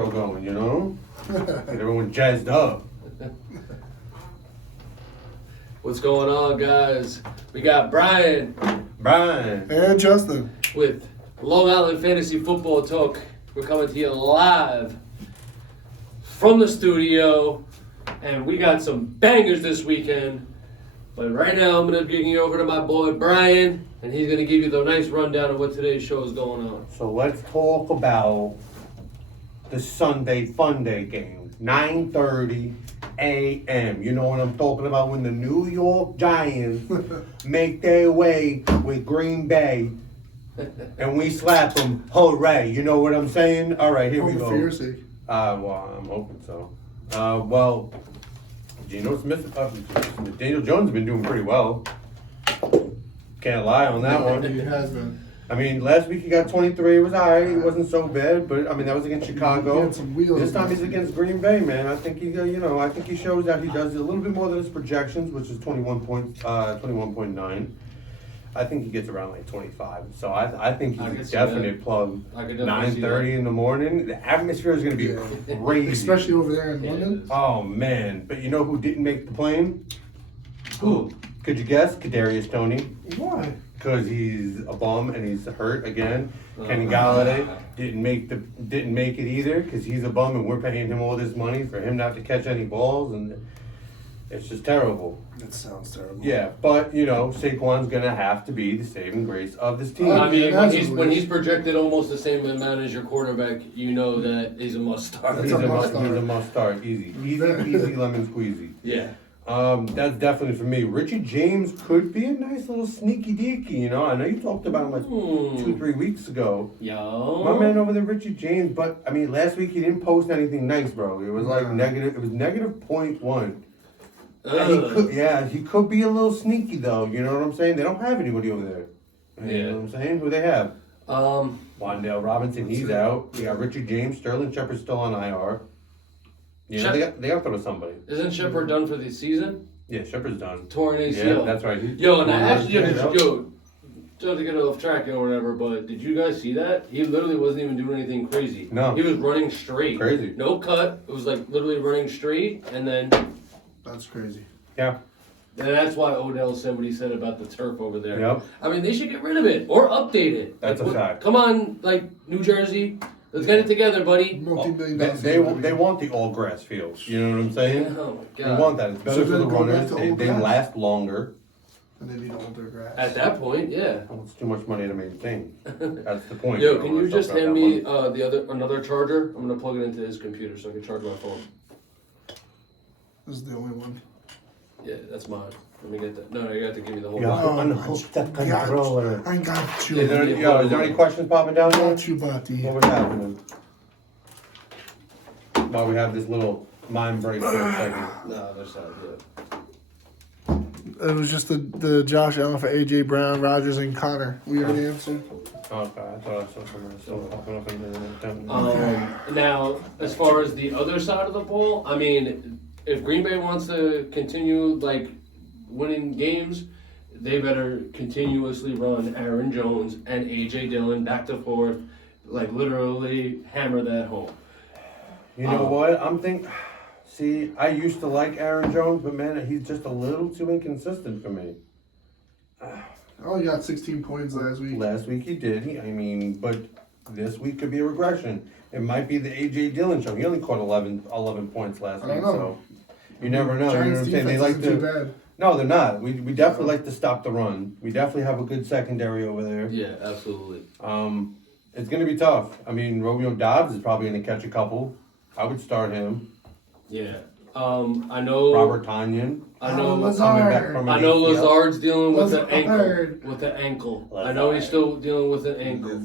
intro going, you know? Get everyone jazzed up. What's going on, guys? We got Brian And Justin. with Long Island Fantasy Football Talk. We're coming to you live from the studio, and we got some bangers this weekend. But right now, I'm going to give you over to my boy Brian, and he's going to give you the nice rundown of what today's show is going on. So let's talk about the Sunday Fun Day game. 9:30 a.m. You know what I'm talking about? When the New York Giants make their way with Green Bay and we slap them. Hooray. You know what I'm saying? All right, here we go. For your sake. Well, I'm hoping so. Well, Geno Smith, Daniel Jones has been doing pretty well. Can't lie on that one. He has been. I mean, last week he got 23. It was alright. It wasn't so bad, but I mean that was against Chicago. He had some wheels. This time he's against Green Bay, man. I think he, I think he shows that he does a little bit more than his projections, which is 21.9. I think he gets around like 25. So I think I he's can a see definite plug. I can definitely see 9:30 in the morning. The atmosphere is going to be crazy, Especially over there in Yeah. London. Oh man! But you know who didn't make the plane? Who? Could you guess? Kadarius Toney. Why? Because he's a bum and he's hurt again. Kenny Oh. Galladay didn't make it either because he's a bum and we're paying him all this money for him not to catch any balls, and it's just terrible. That sounds terrible. Yeah, but Saquon's gonna have to be the saving grace of this team. Oh, I mean, yeah, when he's projected almost the same amount as your quarterback, you know that he's a must start. He's a must-start. He's a must start. Easy, lemon squeezy. Yeah. That's definitely for me. Richie James could be a nice little sneaky deaky. I know you talked about him like 2-3 weeks ago. Yo. My man over there, Richie James, but I mean, last week he didn't post anything nice, bro. It was like negative. It was negative 0.1. He could be a little sneaky though. You know what I'm saying? They don't have anybody over there. You know what I'm saying? Who they have? Wandale Robinson, he's out. They got Richie James, Sterling Shepard's still on IR. They got to throw to somebody. Isn't Shepard done for the season? Yeah, Shepard's done. Torn ACL. Yeah, that's right. Yo, and I actually, not to get off track or whatever, but did you guys see that? He literally wasn't even doing anything crazy. No. He was running straight. Crazy. No cut. It was like literally running straight, and then. That's crazy. Yeah. And that's why Odell said what he said about the turf over there. Yep. I mean, they should get rid of it or update it. That's a fact. Come on, New Jersey. Let's get it together, buddy. Multi-million-dollar. They want the all grass fields. You know what I'm saying? Oh, my They God. want that. It's better So for then the go back runners. to They old grass. last longer. And they need older grass. At that point, yeah. Well, it's too much money to maintain. That's the point. Yo, can you Let's just talk about hand that me one. another charger? I'm gonna plug it into his computer so I can charge my phone. This is the only one. Yeah, that's mine. Let me get that. No, you have to give me the whole Yeah. box. Unhook the controller. I got you. Is there any questions popping down there? Got you, buddy. What was happening? While we have this little mind break for a second. No, there's not yet. It was just the Josh Allen for AJ Brown, Rodgers, and Connor. We already answered. Okay, I thought I saw something still popping up in the Now, as far as the other side of the ball, I mean, if Green Bay wants to continue winning games, they better continuously run Aaron Jones and AJ Dillon back to forth, literally hammer that home. You know what? See, I used to like Aaron Jones, but man, he's just a little too inconsistent for me. Oh, he got 16 points last week. Last week he did. But this week could be a regression. It might be the AJ Dillon show. He only caught 11 points last I week, don't know. so you never know. You know what I'm Giants saying? They defense like isn't to. too bad. No, they're not. We definitely like to stop the run. We definitely have a good secondary over there. Yeah, absolutely. It's going to be tough. I mean, Romeo Dobbs is probably going to catch a couple. I would start him. Yeah. I know. Robert Tonyan. I know. Coming back from an I know ACL. Lazard's dealing with an ankle. Lazard. With the ankle. I know he's still dealing with an ankle.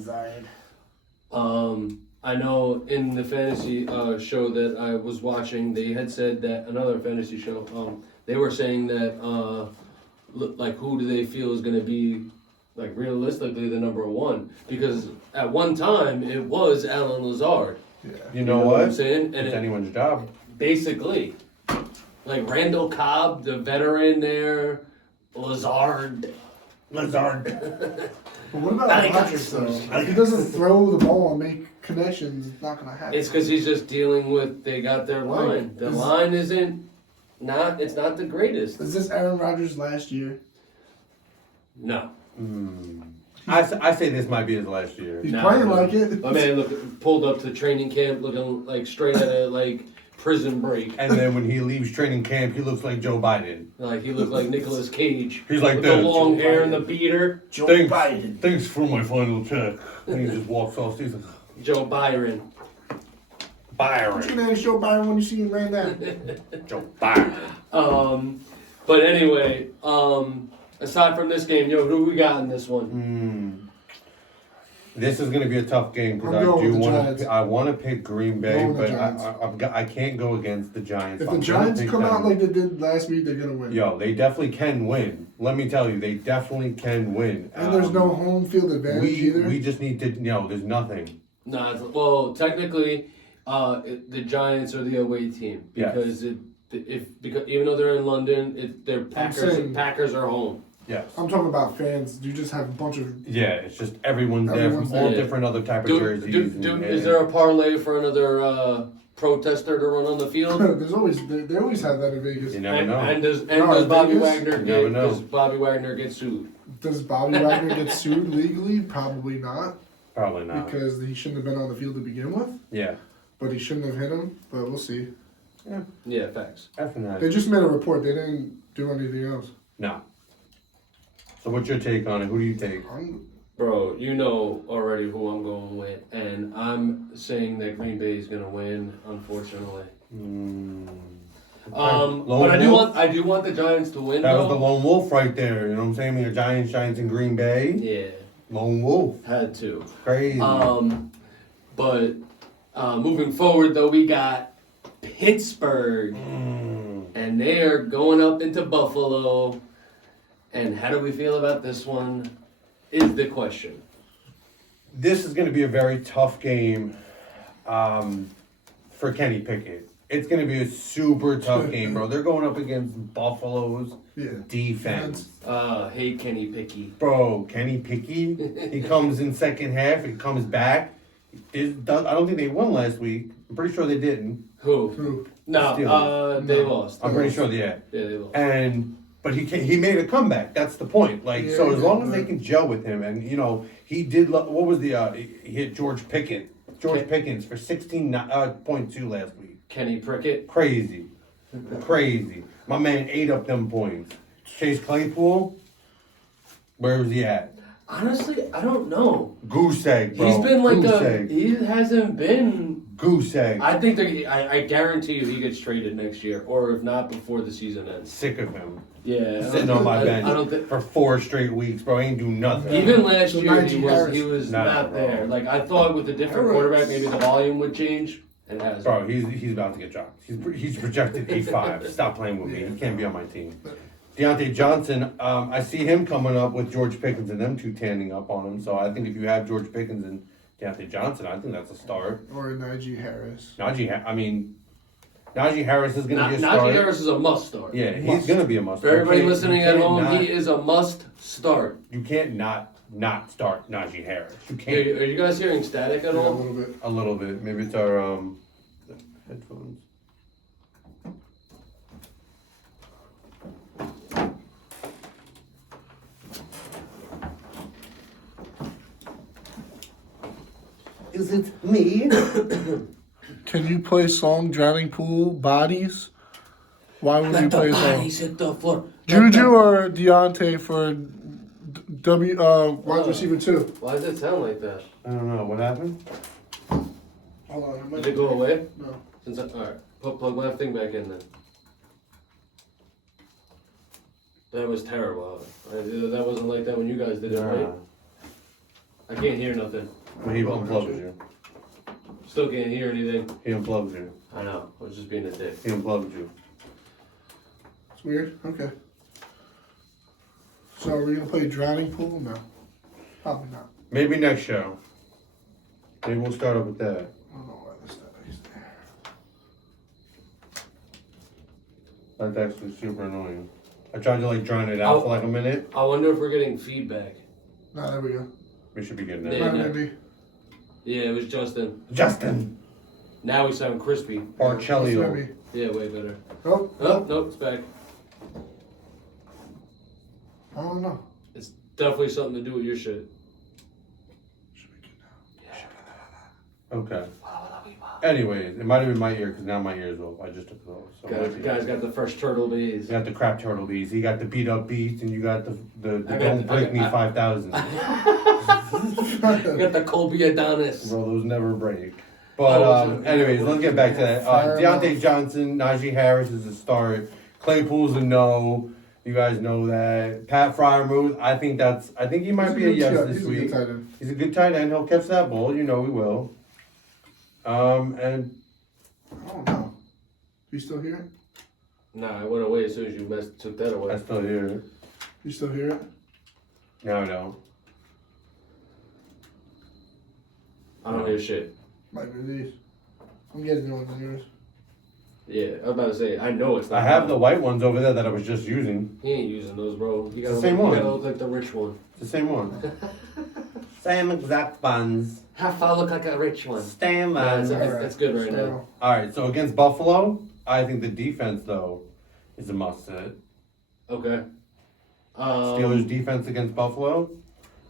I know in the fantasy show that I was watching, they had said that another fantasy show. They were saying that who do they feel is going to be realistically the number one? Because at one time it was Alan Lazard. Yeah. You know what? I'm saying? And It's anyone's job. basically, Randall Cobb, the veteran there, Lazard. Lizard. But what about I got Rodgers though? some- If he doesn't throw the ball and make connections, it's not gonna happen. It's because he's just dealing with, they got their line. The line isn't, it's not the greatest. Is this Aaron Rodgers last year? No. I say this might be his last year. He's No, playing no. like it. My man pulled up to training camp looking like straight out of like prison break. And then when he leaves training camp, he looks like Joe Biden. Like he looked like Nicolas Cage. He's like with that. the long Joe hair and Biden. the beater. Joe Thanks, Biden. thanks for my final check. And he just walks off. He's like, Joe Byron. What's your Byron. name? Show Byron when you see him ran down. Joe Byron. But anyway, aside from this game, yo, who we got in this one? This is going to be a tough game because I'm I going do with the want Giants. to. I want to pick Green Bay, Going with but the Giants. I can't go against the Giants. If I'm the gonna Giants pick come out them. like they did last week, they're gonna win. Yo, they definitely can win. Let me tell you, they definitely can win. And there's no home field advantage either. We just need to. There's nothing. Nah, well, technically, the Giants are the away team Yes. because even though they're in London, they're Packers. saying- Packers are home. Yes. I'm talking about fans. You just have a bunch of. Yeah, it's just everyone's there Everyone's from all there. different other type of jerseys. Is there a parlay for another protester to run on the field? There's always they always have that in Vegas. You never and, know. and does No, Bobby Vegas? Wagner You never know. does Bobby Wagner get sued? Does Bobby Wagner get sued legally? Probably not, Probably not. because he shouldn't have been on the field to begin with. Yeah. But he shouldn't have hit him. But we'll see. Yeah, facts. F and They just made a report. They didn't do anything else. No. So what's your take on it? Who do you take? Bro, you know already who I'm going with, and I'm saying that Green Bay is gonna win, unfortunately. Lone But I do Wolf? want the Giants to win. That though. was the lone wolf right there. You know what I'm saying? Your Giants, in Green Bay. Yeah, Lone wolf. had to. Crazy. But moving forward, though, we got Pittsburgh, and they are going up into Buffalo. And how do we feel about this one? Is the question. This is going to be a very tough game for Kenny Pickett. It's going to be a super tough game, bro. They're going up against Buffalo's defense. Hey, Kenny Picky. Bro, Kenny Pickett, he comes in second half, he comes back. I don't think they won last week. I'm pretty sure they didn't. Who? No, Steelers. they lost. I'm pretty sure they had. Yeah, they lost. But he made a comeback. That's the point. Like, Yeah, so as he long did, as they right. can gel with him, and he did. What was the he hit George Pickens for 16.2 last week. Kenny Prickett. Crazy. My man ate up them points. Chase Claypool, where was he at? Honestly, I don't know. Goose egg, bro. He's been like Goose egg. he hasn't been. Goose egg. I think I guarantee you he gets traded next year, or if not before the season ends. Sick of him. Yeah, Sitting on my bench I don't think. for 4 straight weeks, bro. Ain't do nothing. Even last So year Najee he Harris. was Nah, not bro. there. Like I thought with a different Harris. quarterback, maybe the volume would change. And has. Bro, he's about to get dropped. He's projected A5. Stop playing with me. He can't be on my team. Deontay Johnson, I see him coming up with George Pickens and them two tanning up on him. So I think if you have George Pickens and Deontay Johnson, I think that's a start. Or Najee Harris. Najee Harris is going to be a start. Najee Harris is a must start. Yeah, he's Must. going to be a must For start. everybody You can't- listening you at can't home, not- he is a must start. You can't not start Najee Harris. You Are can't. you guys hearing static at Yeah, a all? little bit. A little bit. Maybe it's our headphones. Is it me? Can you play song Drowning Pool Bodies? Why would you play a song? hit the floor. Juju or Deontay for wide receiver 2? Why does it sound like that? I don't know. What happened? Hold on. I might- Did it go away? No. Alright, plug my thing back in then. That was terrible. That wasn't like that when you guys did it, right? I can't hear nothing. He unplugs you. Still can't hear anything. He unplugs you. I know. I was just being a dick. He unplugs you. It's weird. Okay. So are we gonna play Drowning Pool? No. Probably not. Maybe next show. Maybe we'll start up with that. I don't know why this is there. That's actually super annoying. I tried to like drown it out for like a minute. I wonder if we're getting feedback. No, there we go. We should be getting that. Yeah. Maybe. Yeah, it was Justin. Justin Now we sound crispy. Barcelio. Maybe. Yeah, way better. Oh, Oh, nope, it's back. I don't know. It's definitely something to do with your shit. Okay. Anyways, it might have been my ear because now my ear's off. I just took it off. So Guys got the fresh turtle bees. You got the crap turtle bees. You got the beat up beast, and you got the I got don't the- break me I- 5,000. You got the Colby Adonis. Bro, those never break. But Oh, anyways, let's get back to that. Fair Deontay enough. Johnson, Najee Harris is a start. Claypool's a no. You guys know that. Pat Fryermuth, I think he might be a yes this week. He's a good tight end. He'll catch that ball. You know he will. And I don't know. You still hear it? Nah, it went away as soon as you took that I away. still hear it. You still hear it? No, I don't. I don't hear shit. Might be these. I'm getting new ones than yours. Yeah, I was about to say, I know it's not. I have the white ones over there that I was just using. He ain't using those, bro. You gotta, the same look, one. You gotta look like the rich one. It's the same one. Same exact buns. Half I look like a rich one. Same Yeah, buns. that's good right now. Alright, so against Buffalo, I think the defense, though, is a must sit. Okay. Steelers defense against Buffalo?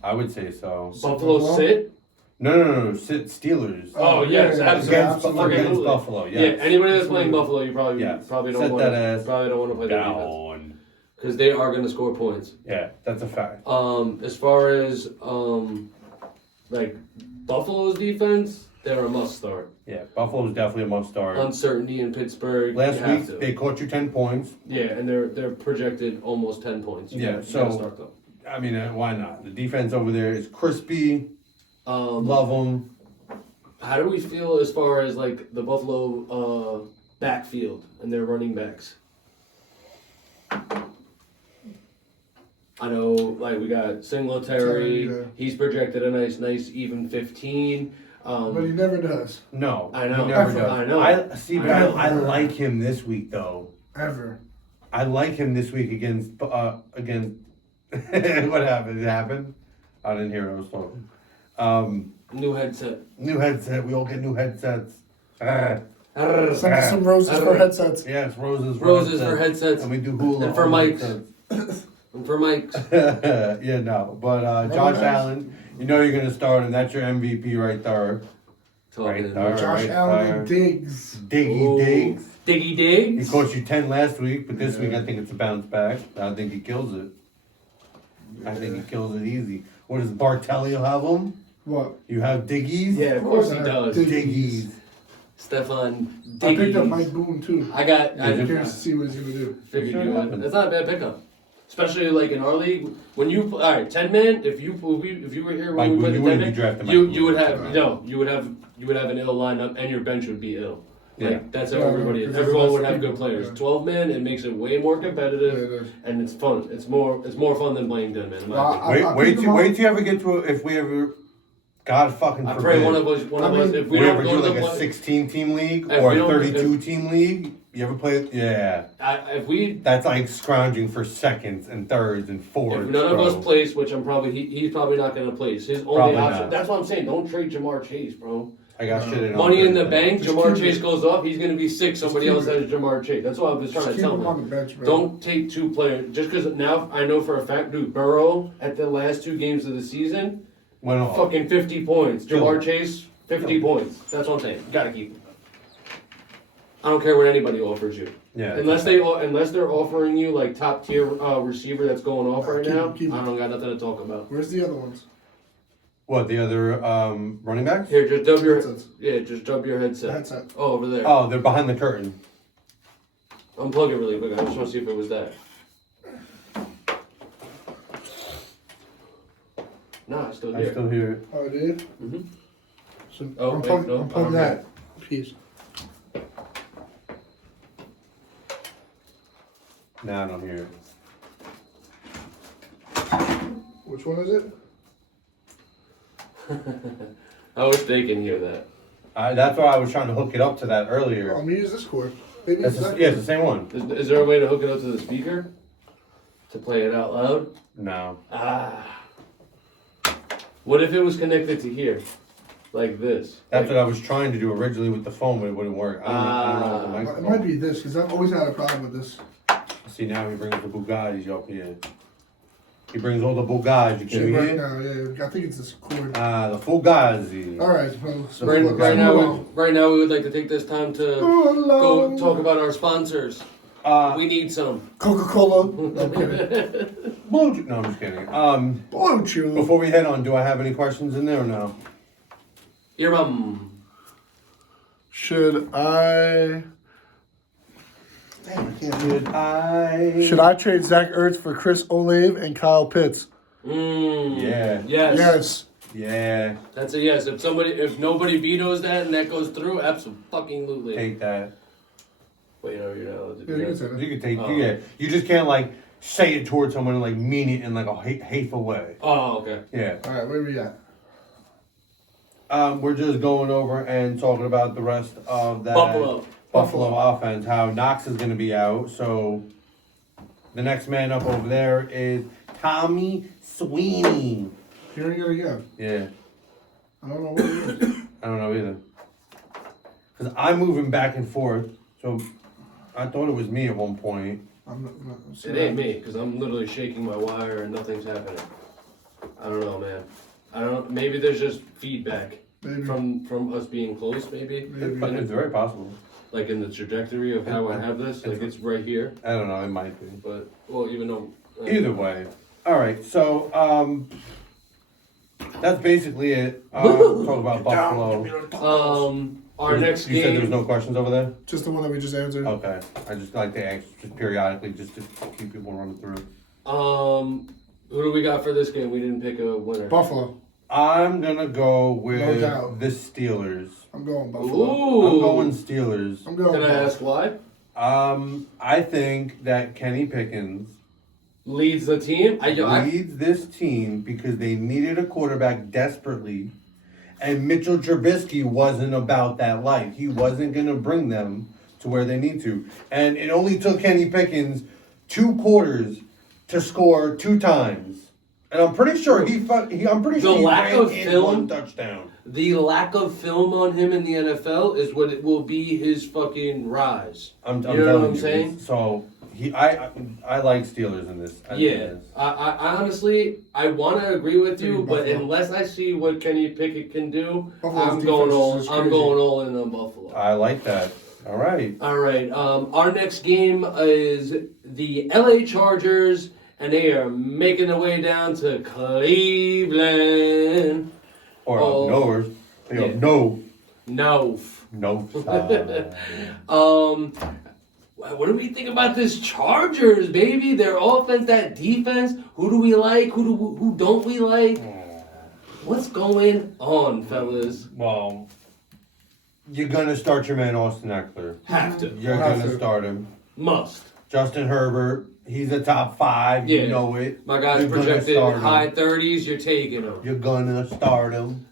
I would say so. Buffalo sit? No. Sit Steelers. Oh, yes, absolutely. Against Buffalo, yes. Yeah, anybody that's playing Buffalo, you probably Yes. don't Set want that to ass play their defense Down. because they are going to score points. Yeah, that's a fact. As far as like Buffalo's defense, they're a must start. Yeah, Buffalo's definitely a must start. Uncertainty in Pittsburgh. Last you have week, to. they caught you 10 points. Yeah, and they're projected almost 10 points. You gotta start them. I mean, why not? The defense over there is crispy. Um, Love them. How do we feel as far as like the Buffalo backfield and their running backs? I know, like we got Singletary. Yeah. He's projected a nice even 15. But he never does. No, I know. He never Ever. does. I know. I like him this week though. Ever. I like him this week against. What happened? It happened. I didn't hear it. I was talking. New headset. New headset. We all get new headsets. Send us some roses for headsets. Yes, roses. Roses for headsets. And we do hula And for on mics. headsets. And for Mike's. Yeah, no. But Josh Allen, you know you're gonna start him. That's your MVP right there. Talking. there. Josh Right Allen there. and Diggs. Diggy Ooh. Diggs. Diggy He Diggs. cost you 10 last week, but this week I think it's a bounce back. I think he kills it. I think he kills it easy. What does Bartelio have him? What? You have Diggies? Yeah, of course he I does. did. Diggies. Stefan I picked up Mike Diggy. Boone too. I I'm curious to see what he's gonna do. figured Sure you would. happens. That's not a bad pickup. Especially like in our league, when you all right, 10-man. If you were here Mike when we Boone, played you the wouldn't 10-man, be drafting Mike you Boone. would have you would have an ill lineup, and your bench would be ill. Like Yeah. that's how Yeah, everybody is. because Everyone there's would less have good people, players. yeah. 12-man, it makes it way more competitive, Yeah, it is. and it's fun. It's more fun than playing 10-man. In my Well, opinion. Wait till you ever get to if we ever, God fucking I forbid, pray one of us, if we we don't ever go do to like the a play, 16-team league If or we a don't- 32-team league. You ever play? Yeah. if we That's like scrounging for seconds and thirds and fourths. If none of bro. us place, which I'm probably he's probably not going to place. His only Probably option. not. That's what I'm saying. Don't trade Jamar Chase, bro. I got shit in Money on in the Thursday. bank. Just Jamar keep Chase it. goes off. He's going to be sick. Somebody keep else it. has Jamar Chase. That's what I was trying Just to keep tell him on him. the bench, bro. Don't take two players just because now I know for a fact, dude. Burrow at the last 2 games of the season, Went off. fucking 50 points. Kill Jamar him. Chase, 50 points. That's what I'm saying. You gotta keep him. I don't care what anybody offers you. Yeah. Unless they're offering you like top tier receiver that's going off right Keep him, now, keep him. I don't got nothing to talk about. Where's the other ones? What, the other running backs? Here, just dub your Headsets. just dub your headset. Headset. Oh, over there. Oh, they're behind the curtain. Unplug it really quick. I just want to see if it was that. Nah, it's still I here. still hear it. Oh, it is? Mhm. So Oh, wait, no, I unplug don't that piece. Now I don't hear it. Which one is it? I wish they can hear that. That's why I was trying to hook it up to that earlier. I'm gonna use this cord. Maybe That's it's that yeah, it's the same one. Is there a way to hook it up to the speaker? To play it out loud? No. What if it was connected to here? Like this? That's what I was trying to do originally with the phone, but it wouldn't work. I don't know what the It microphone. might be this, because I've always had a problem with this. See, now he brings the Bugattis up here. He brings all the Bugattis. You Shit, can right hear? now, yeah. I think it's this cord. The Fugazi. All right, so Right, let's right move now, on. right now, we would like to take this time to go talk about our sponsors. We need some. Coca-Cola. No, I'm kidding. Bullshit. No, I'm just kidding. Won't you? Before we head on, do I have any questions in there or no? Your mum. Should I... Damn, I can't do it. Should Should I trade Zach Ertz for Chris Olave and Kyle Pitts? Yeah. Yes. Yes. Yeah. That's a yes. If nobody vetoes that and that goes through, absolutely. Take that. Wait, no, you're not allowed to do Yeah, you can that. say that. You can take. Oh. Yeah. You just can't like say it towards someone and like mean it in like a hateful way. Oh, okay. Yeah. All right, where we at? We're just going over and talking about the rest of that Buffalo. offense. How Knox is going to be out. So the next man up over there is Tommy Sweeney. Hearing it again. Yeah. I don't know what it is. I don't know either. Because I'm moving back and forth. So I thought it was me at one point. I'm not, It ain't me, because I'm literally shaking my wire and nothing's happening. I don't know, man. I don't. Maybe there's just feedback Maybe. from us being close, maybe. But it's very possible. Like in the trajectory of how I have this, like it's right here. I don't know. It might be. But well, even though. Either way. All right. So that's basically it. Talk about Buffalo. Our next You said there was game. no questions over there? Just the one that we just answered. Okay. I just like to ask just periodically just to keep people running through. Who do we got for this game? We didn't pick a winner. Buffalo. I'm gonna go No with doubt. the Steelers. I'm going Buffalo. Ooh. I'm going Steelers. I'm going Can I Buffalo. ask why? I think that Kenny Pickens Leads the team. I leads this team because they needed a quarterback desperately, and Mitchell Trubisky wasn't about that life. He wasn't going to bring them to where they need to. And it only took Kenny Pickens 2 quarters to score 2 times. And I'm pretty sure I'm pretty sure he lack ran of in film- 1 touchdown. The lack of film on him in the NFL is what it will be his fucking rise. I'm You know telling what I'm you. saying? So I like Steelers in this. I think Yeah, it is. I honestly I want to agree with you, Think but Buffalo. unless I see what Kenny Pickett can do, Buffalo's I'm defense going is all just I'm crazy. going all in on Buffalo. I like that. All right. All right, our next game is the LA Chargers, and they are making their way down to Cleveland. Or Oh. North. Yeah. No. No. What do we think about this Chargers, baby? Their offense, that defense. Who do we like? Who don't we like? What's going on, fellas? Well, you're gonna start your man Austin Eckler. Have to. You're Have gonna to. start him. Must. Justin Herbert. He's a top 5. Yeah. You know it. My guy's You're gonna projected start him. high 30s. You're taking him. You're gonna start him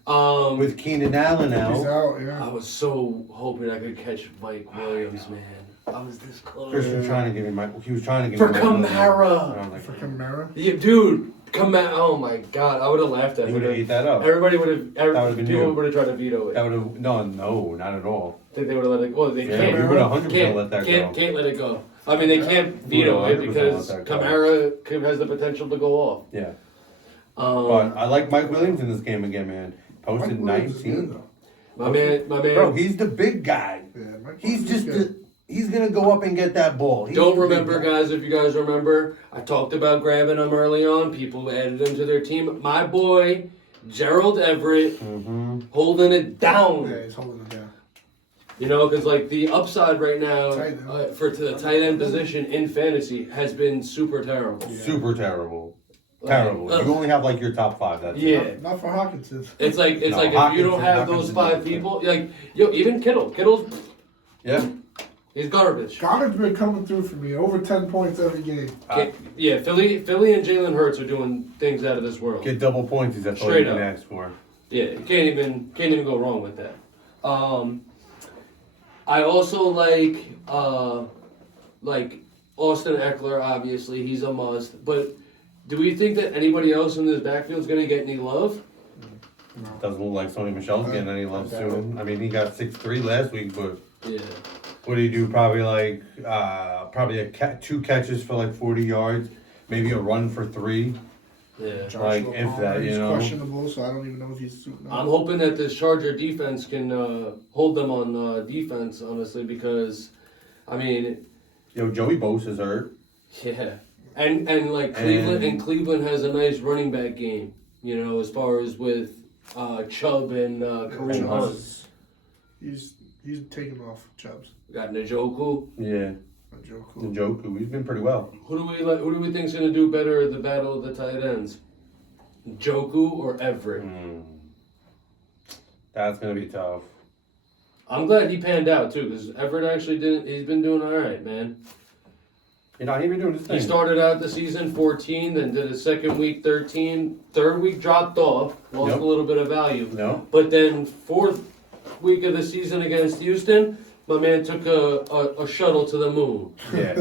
with Keenan Allen He's out. out, I yeah. was so hoping I could catch Mike Williams, man. I was this close. Chris was trying to give him. He was trying to give For him. Kamara. And I was For like, Kamara. Yeah, dude, Kamara. Oh my God, I would have laughed at he would have it. ate that up. Everybody would have. would've been People you. would have tried to veto it. That would have no, not at all. I think they would have let it go. They Yeah, can't. we would 100% Can't, let that can't, go. can't let it go. I mean, they can't veto We it would 100% because let that go. Kamara has the potential to go off. Yeah. But I like Mike Williams in this game again, man. Posted Mike Williams is good, 19. though. My man. Bro, he's the big guy. Yeah, Mike He's Williams just is good. he's gonna go up and get that ball. He's Don't the big remember, guy. guys, if you guys remember, I talked about grabbing him early on. People added him to their team. My boy, Gerald Everett, holding it down. Yeah, he's holding it down. You know, because like the upside right now Tight end. to the tight end position in fantasy has been super terrible. Super terrible. Like, Terrible. ugh. You only have like your top 5. That's it. Yeah. Not for Hawkinson. It's like No, if you don't have those Hawkinson 5 is people, like even Kittle's Yeah. he's garbage. Goddard's been coming through for me. Over 10 points every game. Yeah, Philly and Jalen Hurts are doing things out of this world. Get double points. That's all Straight you can up. ask for. Yeah, you can't even go wrong with that. I also like Austin Eckler, obviously, he's a must. But do we think that anybody else in this backfield is going to get any love? Doesn't look like Sony Michel's getting any love soon. I mean, he got 6'3" last week, but Yeah. what do you do? Probably like, two catches for like 40 yards, maybe a run for 3. Yeah. Joshua Like, if Palmer, that, you he's know. questionable, so I don't even know if he's suiting I'm up. hoping that this Charger defense can hold them on defense, honestly, because, I mean, Yo, Joey Bosa's hurt. yeah. And like Cleveland has a nice running back game, you know, as far as with Chubb and Kareem Hunt. He's taking off Chubbs. We got Njoku. Yeah, Njoku. Njoku. He's been pretty well. Who do we think's gonna do better at the battle of the tight ends? Njoku or Everett? That's gonna be tough. I'm glad he panned out too, because Everett actually didn't. He's been doing all right, man. You know, he been doing his thing. He started out the season 14, then did a second week 13, third week dropped off, lost Yep. a little bit of value. No. But then fourth week of the season against Houston, my man took a shuttle to the moon. Yeah.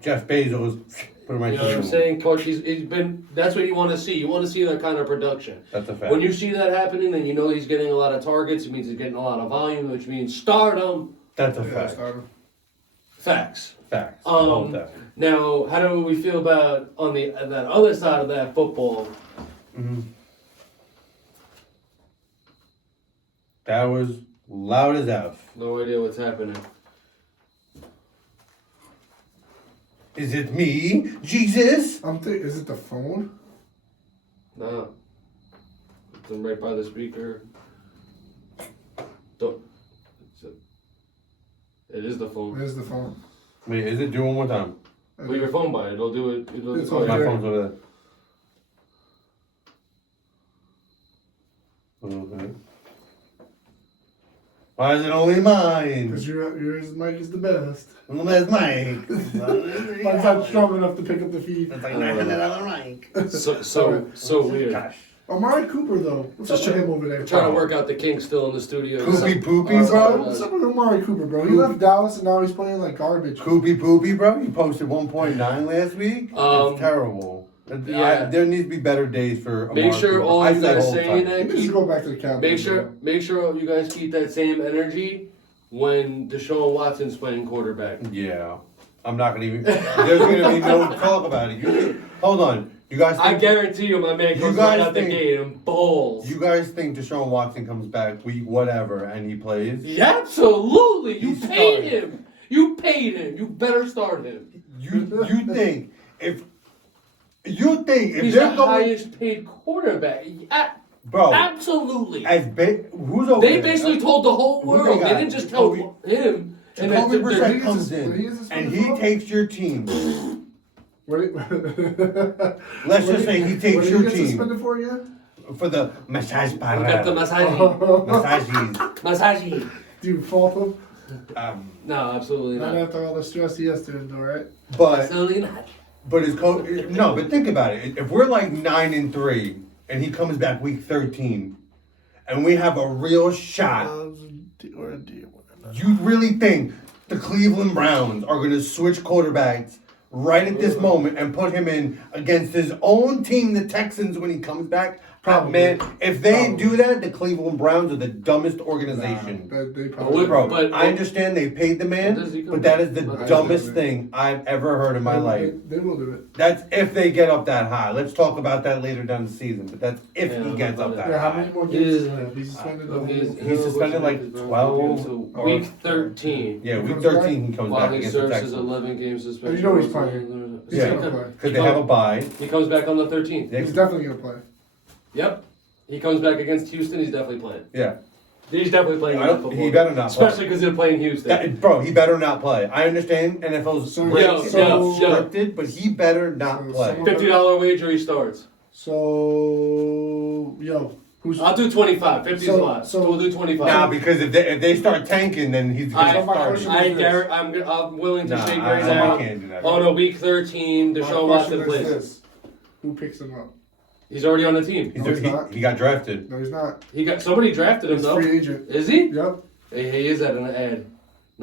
Jeff Bezos. Put him right You know to what I'm the moon. saying, Coach? He's been. That's what you want to see. You want to see that kind of production. That's a fact. When you see that happening, then you know he's getting a lot of targets. It means he's getting a lot of volume, which means stardom. That's a Yeah, fact. start him. Facts. Facts. All Um, that. Now, how do we feel about on that other side of that football? That was loud as F. No idea what's happening. Is it me, Jesus? I'm thinking, is it the phone? No. It's right by the speaker. Don't. It is the phone. Where's the phone? Wait, is it doing one more time? Put your phone by it. It'll do it. It'll, It's oh, over My there. phone's over there. Okay. Why is it only mine? Because yours, Mike, is the best. Well, that's mine. Mine's not strong enough to pick up the feed. That's like $900 mic. so weird. Gosh. Amari Cooper, though. What's up with him over there? Trying to work out the kinks still in the studio. Poopy poopy, Oh, bro. What's up with Amari Cooper, bro? He left Dallas and now he's playing like garbage. Poopy poopy, bro. You posted 1.9 last week. It's terrible. Yeah. There needs to be better days for Amari Make sure Cooper. all I you said guys whole saying time. He that. needs to go back to the Cowboys. Make sure you guys keep that same energy when Deshaun Watson's playing quarterback. Yeah. I'm not gonna even. There's gonna be no talk about it. Hold on. You guys. I Think, guarantee you, my man You comes guys right out the think- gate and bowls. you guys think Deshaun Watson comes back week whatever and he plays? Yeah, absolutely. You He's paid starting. him. You paid him. You better start him. You think if He's they're the going, highest paid quarterback. Yeah, bro? absolutely. Who's over They there? basically told the whole Who they world. They got? didn't just tell Jacoby- him. And Jacoby then Brissett he comes is- in he is and suspended he for? takes your team. Let's Let's just say he takes your team suspended for again? for the massage we got the parade. massage. Massages. Do you fault him? No, absolutely Not not. after all the stress he has to endure, right? But Absolutely not. his coach. No, but think about it. If we're like 9-3 and he comes back week 13, and we have a real shot, Or a deal. you really think the Cleveland Browns are going to switch quarterbacks right at this moment and put him in against his own team, the Texans, when he comes back? Probably. Man, if they Probably. do that, the Cleveland Browns are the dumbest organization. They But probably what- Bro, I understand they paid the man, When does he come but that back? is the I dumbest don't know. thing I've ever heard in my life. They will do it. That's if they get up that high. Let's talk about that later down the season, but that's if Yeah, he gets up that Yeah, how high. many more He games is- does he have? He's suspended the whole He's suspended like 12 or- week 13. Yeah, He week comes 13 he comes While back he against the serves his Texans. 11 game suspension. You know he's playing. He's Yeah. gonna play. Because they have a bye. He comes back on the 13th. He's definitely gonna play. Yep. He comes back against Houston. He's definitely playing. Yeah. He's definitely playing I that don't- football. he better not play. Especially because they're playing Houston. Bro, he better not play. I understand NFL's So- scripted, but he better not So play. someone- $50 wager he starts. So, who's I'll do 25. 50 is a So- lot. so- We'll do 25. Nah, because if they start tanking, then he's I, gonna my start. question I is this. dare, I'm willing to Nah, shake I right now. can't do that. On a week 13, my Deshaun question Watson is plays. this. Who picks him up? He's already on the team. No, he's not. He got drafted. No, he's not. He got somebody drafted him He's though. free agent. Is he? Yep. He is at an ad.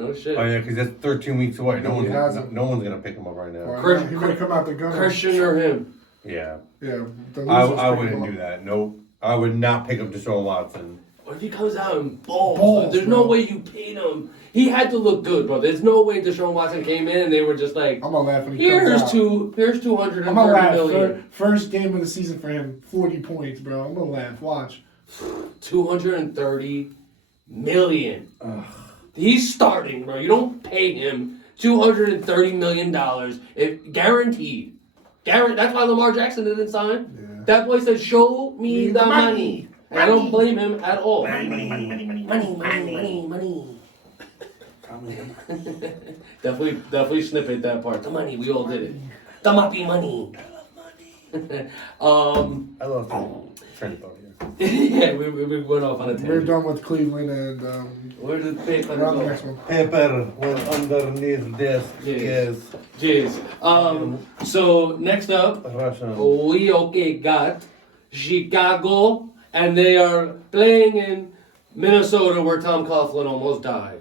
No shit. Oh yeah, because that's 13 weeks away. No He one's hasn't. no one's gonna pick him up right now. Or Chris- he may come out the gunner. Christian or him? Yeah, Yeah, the I losers pick wouldn't him do up. that. Nope, I would not pick up Deshaun Watson. What if he comes out and balls? Balls, There's bro. no way you paid him. He had to look good, bro. There's no way Deshaun Watson came in and they were just like, I'm gonna laugh when he comes out. here's 230 I'm gonna laugh. million. First game of the season for him, 40 points, bro. I'm gonna laugh. Watch. 230 million. He's starting, bro. You don't pay him $230 million. It guaranteed. That's why Lamar Jackson didn't sign. Yeah. That boy said, "Show me Me the the money." money. And I don't blame him at all. Definitely snippet that part. The money, we all did it. The mappy money. I love Trent though. Yeah. Yeah, we went off on a We're tangent. done with Cleveland and Where did the paper we're on the go? next one. Paper went underneath desk. Yes. Jeez. So next up, Russian. we got Chicago, and they are playing in Minnesota, where Tom Coughlin almost died.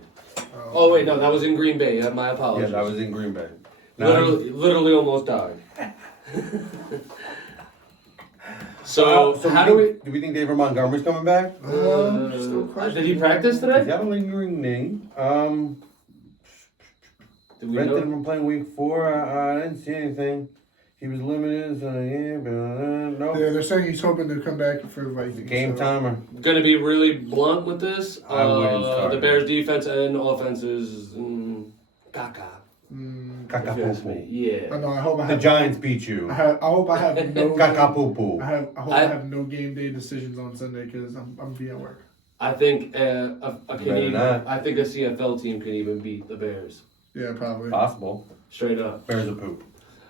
Oh wait, no, that was in Green Bay. My Yeah, apologies. that was in Green Bay. Literally almost died. So how do we? Do we think David Montgomery's coming back? Still Did he practice He's today? got a lingering knee. Did we Rented know? him from playing week 4. I didn't see anything. He was limited, so yeah, but no. Yeah, they're saying he's hoping to come back for the Vikings. Game so- timer. Gonna be really blunt with this. I wouldn't start The him. Bears' defense and offense is caca. If you ask me. Kakapupu. Yeah. I know. I hope I The have. Giants beat you. I hope I have no. Kakapupu. I hope I have no game day decisions on Sunday because I'm be at work. I think a Canadian, not. I think a CFL team can even beat the Bears. Yeah, probably. Possible. Straight up. Bears a poop.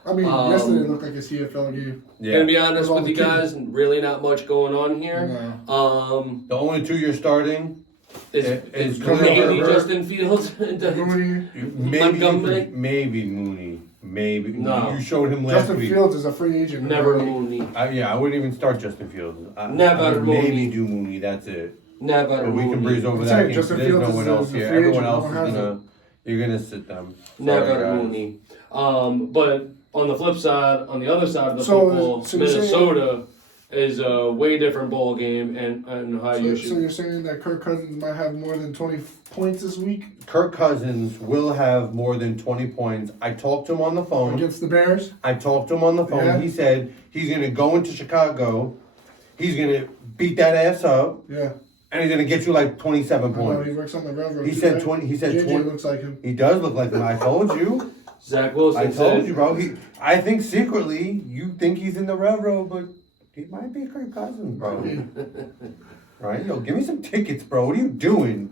I mean, Um, yesterday looked like a CFL game. Yeah. Gonna be honest With all with you the guys, really not much going on here. No. The only 2 you're starting, Is Is maybe Herbert. Justin Fields. Mooney, Montgomery? maybe Mooney. Maybe. No. You showed him last Justin week. Fields is a free agent. Never Right? Mooney. Yeah, I wouldn't even start Justin Fields. Never I would maybe Mooney. do Mooney. That's it. Never But we can Mooney. breeze over I'm that saying game. Justin There's Fields no one is else a here. free Everyone agent. else No is one has gonna. You're gonna sit them. Never Sorry, guys. Mooney. But on the flip side, on the other side of the So- football, so you're saying- Minnesota is a way different ball game, and how you So should. you're saying that Kirk Cousins might have more than 20 points this week Kirk Cousins will have more than 20 points. I talked to him on the phone. against the Bears? I talked to him on the phone. Yeah. He said he's gonna go into Chicago. He's gonna beat that ass up, Yeah. and he's gonna get you like 27 I know, he points. works on the railroad. He too, said right? 20. He said JJ 20. looks like him. He does look like him. I told you. Zach Wilson I told said, you, bro. I think secretly you think he's in the railroad, but he might be Kirk Cousins, bro. Right? Yo, give me some tickets, bro. What are you doing?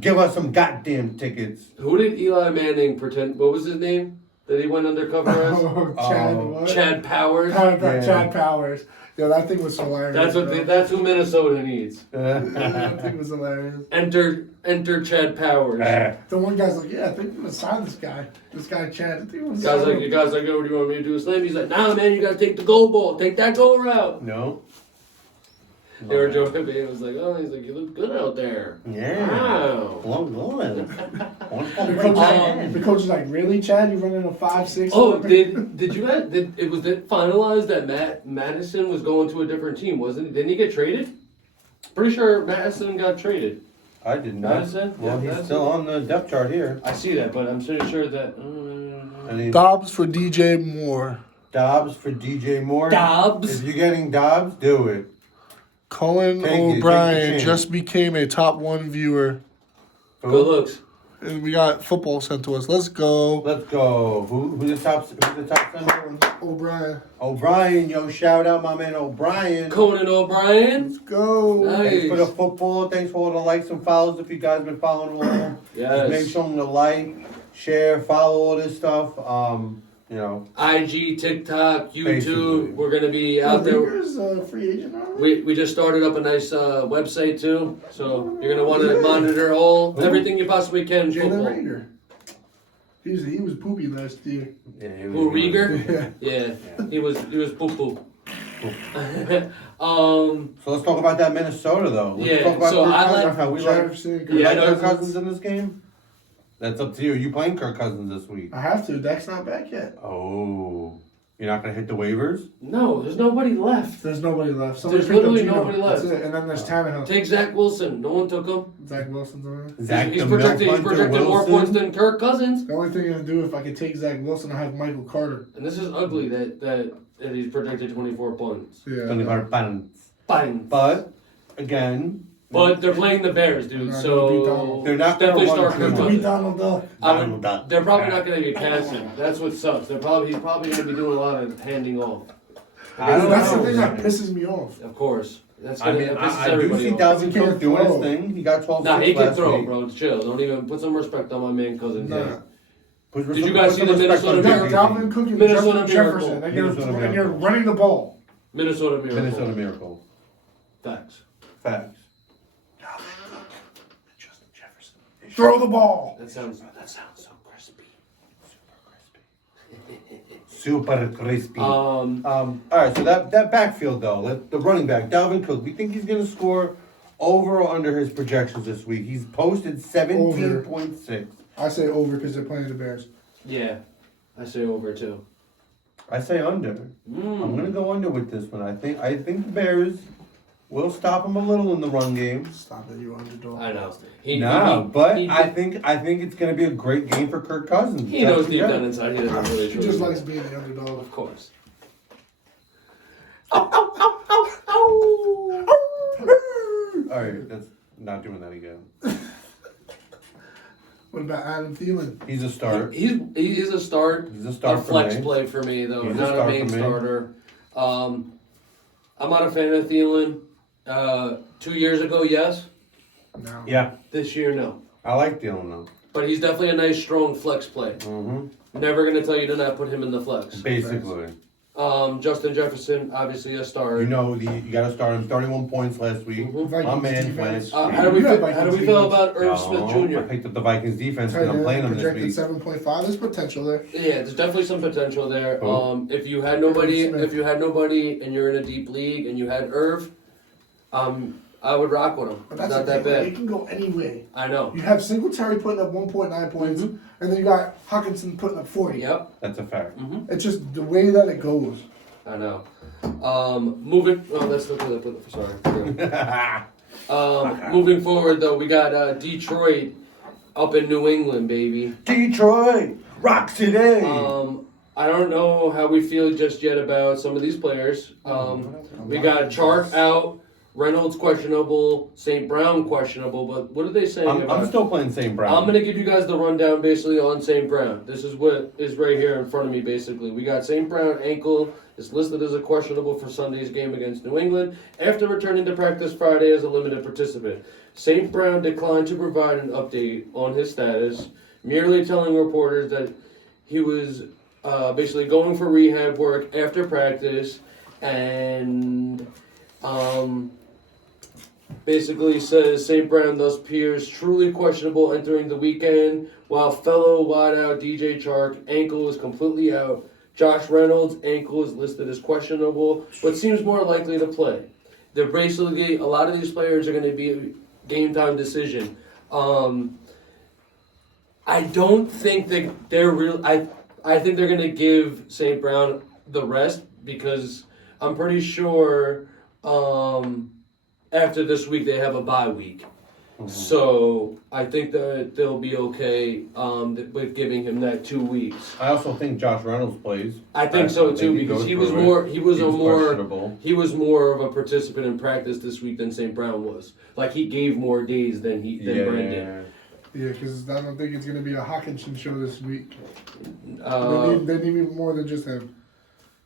Give us some goddamn tickets. Who did Eli Manning pretend? What was his name that he went undercover as? Oh, Chad, Oh. what? Chad Powers. Yeah. Chad Powers. Yeah, that thing was hilarious. That's what. bro. That's who Minnesota needs. That thing was hilarious. Enter Chad Powers. The one guy's like, yeah, I think I'm gonna sign this guy. This guy Chad. I think I'm gonna Guys sign like, him. you guys like, oh, what do you want me to do? Slam? He's like, nah, man, you gotta take the goal ball. Take that goal route. No. They were joking. It was like, oh, he's like, you look good out there. Yeah. Wow. Long going. The coach is like, really, Chad? You running a 5'6"? Oh, did you guys? Was it finalized that Madison was going to a different team? Wasn't? Didn't he get traded? Pretty sure Madison got traded. I did not. Madison? Well, Yeah, he's Madison. still on the depth chart here. I see that, but I'm pretty sure that. I mean, Dobbs for DJ Moore. Dobbs for DJ Moore. Dobbs. If you're getting Dobbs, do it. Colin Take it, take O'Brien the just became a top 1 viewer. Good looks. And we got football sent to us. Let's go. Let's go. Who's the top center? O'Brien. O'Brien, yo, shout out my man O'Brien. Conan O'Brien. Let's go. Nice. Thanks for the football. Thanks for all the likes and follows. If you guys been following along, just make Yes. sure to like, share, follow all this stuff. You know, IG, TikTok, YouTube. Basically. We're gonna be out there. Rieger's a free agent already? We just started up a nice website too, so you're gonna want to monitor everything you possibly can. Jalen Football. Rieger. He was poopy last year. yeah, Who, Rieger? Yeah. Yeah, he was poo poo. So let's talk about that Minnesota though. Let's Yeah, talk about so Kirk I Cousins, like how we like. Jefferson. You Yeah, like I know. Kirk Cousins in this game? That's up to you. You playing Kirk Cousins this week? I have to. Dak's not back yet. Oh, you're not gonna hit the waivers? No, there's nobody left. There's nobody left. There's picked up literally Geno. nobody left. That's it. And then there's Tannehill. Take Zach Wilson. No one took him. Zach Wilson's on there. Zach He's the Milk projected Hunter more Wilson? points than Kirk Cousins. The only thing I can do if I could take Zach Wilson, I have Michael Carter. And this is ugly that he's projected 24 points. Yeah. 25 pounds. Fine. But again, But they're playing the Bears, dude. They're not So gonna beat Donald. They're not gonna definitely run start too Kirk much. Beat Cousins. Donald Duck. Donald Duck. They're probably not going to be passing. That's what sucks. He's probably going to be doing a lot of handing off. I don't That's know. the thing that pisses me off. Of course. That's I gonna, mean, that pisses I do everybody see off. Dalvin He Cook can't doing his throw. thing. He got 12 Nah, points he can last throw, week. bro. Chill. Don't even put some respect on my man cousin. Nah. Yeah. Put Did you some- guys put see some the respect Minnesota on Miracle? JT. Dalvin Cook and Minnesota Justin Jefferson. Miracle. And you're running the ball. Minnesota Miracle. Minnesota Miracle. Facts. Facts. Justin Jefferson. Throw the ball. That sounds so crispy. Super crispy. All Um, right, so that backfield though, the running back, Dalvin Cook, we think he's going to score over or under his projections this week. He's posted 17.6. I say over because they're playing the Bears. yeah, I say over too. I say under. I'm going to go under with this one. I think the Bears will stop him a little in the run game. Stop it, you underdog. I know. But he- I think it's going to be a great game for Kirk Cousins. He knows deep Yeah. down inside he doesn't really He trust just him. likes being the underdog. Of course. All right, that's not doing that again. What about Adam Thielen? He's a start. He is a start. He's a start A for flex me. play for me though, He's a not a start main for me. starter. I'm not a fan of Thielen. 2 years ago, yes. No. Yeah, This year, no. I like Dylan though. But he's definitely a nice, strong flex play. Mm-hmm. Never gonna tell you to not put him in the flex. Basically, Justin Jefferson, obviously a star. you got to start him. 31 points last week. Mhm. Vikings My man defense. went. How do we You have feel, how do we Vikings feel defense. about Irv No, Smith I Jr.? picked up the Vikings defense because I'm playing them this projected week. 7.5. There's potential there. Yeah, there's definitely some potential there. Who? If you had nobody, Irv Smith. and you're in a deep league and you had Irv, I would rock with him. But It's that's not the that thing, bad. It can go any way. I know. You have Singletary putting up 1.9 points, Mhm. and then you got Hawkinson putting up 40. Yep. That's a fact. It's just the way that it goes. I know. Moving. Oh, let's look at the. Sorry. Moving forward, though, we got Detroit up in New England, baby. Detroit rock today. I don't know how we feel just yet about some of these players. We got Chark out, Reynolds questionable, St. Brown questionable. But what are they saying about? I'm still playing St. Brown. I'm gonna give you guys the rundown basically on St. Brown. This is what is right here in front of me basically. We got St. Brown ankle is listed as a questionable for Sunday's game against New England after returning to practice Friday as a limited participant. St. Brown declined to provide an update on his status, merely telling reporters that he was basically going for rehab work after practice and basically says St. Brown thus appears truly questionable entering the weekend, while fellow wideout DJ Chark ankle is completely out. Josh Reynolds ankle is listed as questionable, but seems more likely to play. They're basically, a lot of these players are going to be a game time decision. I don't think that they're real. I think they're going to give St. Brown the rest because I'm pretty sure after this week they have a bye week. So I think that they'll be okay with giving him that 2 weeks. I also think Josh Reynolds plays. I think so too because he was questionable. more of a participant in practice this week than St. Brown was. Like he gave more days than Brandon. Yeah, because I don't think it's going to be a Hawkinson show this week. Uh, They need more than just him.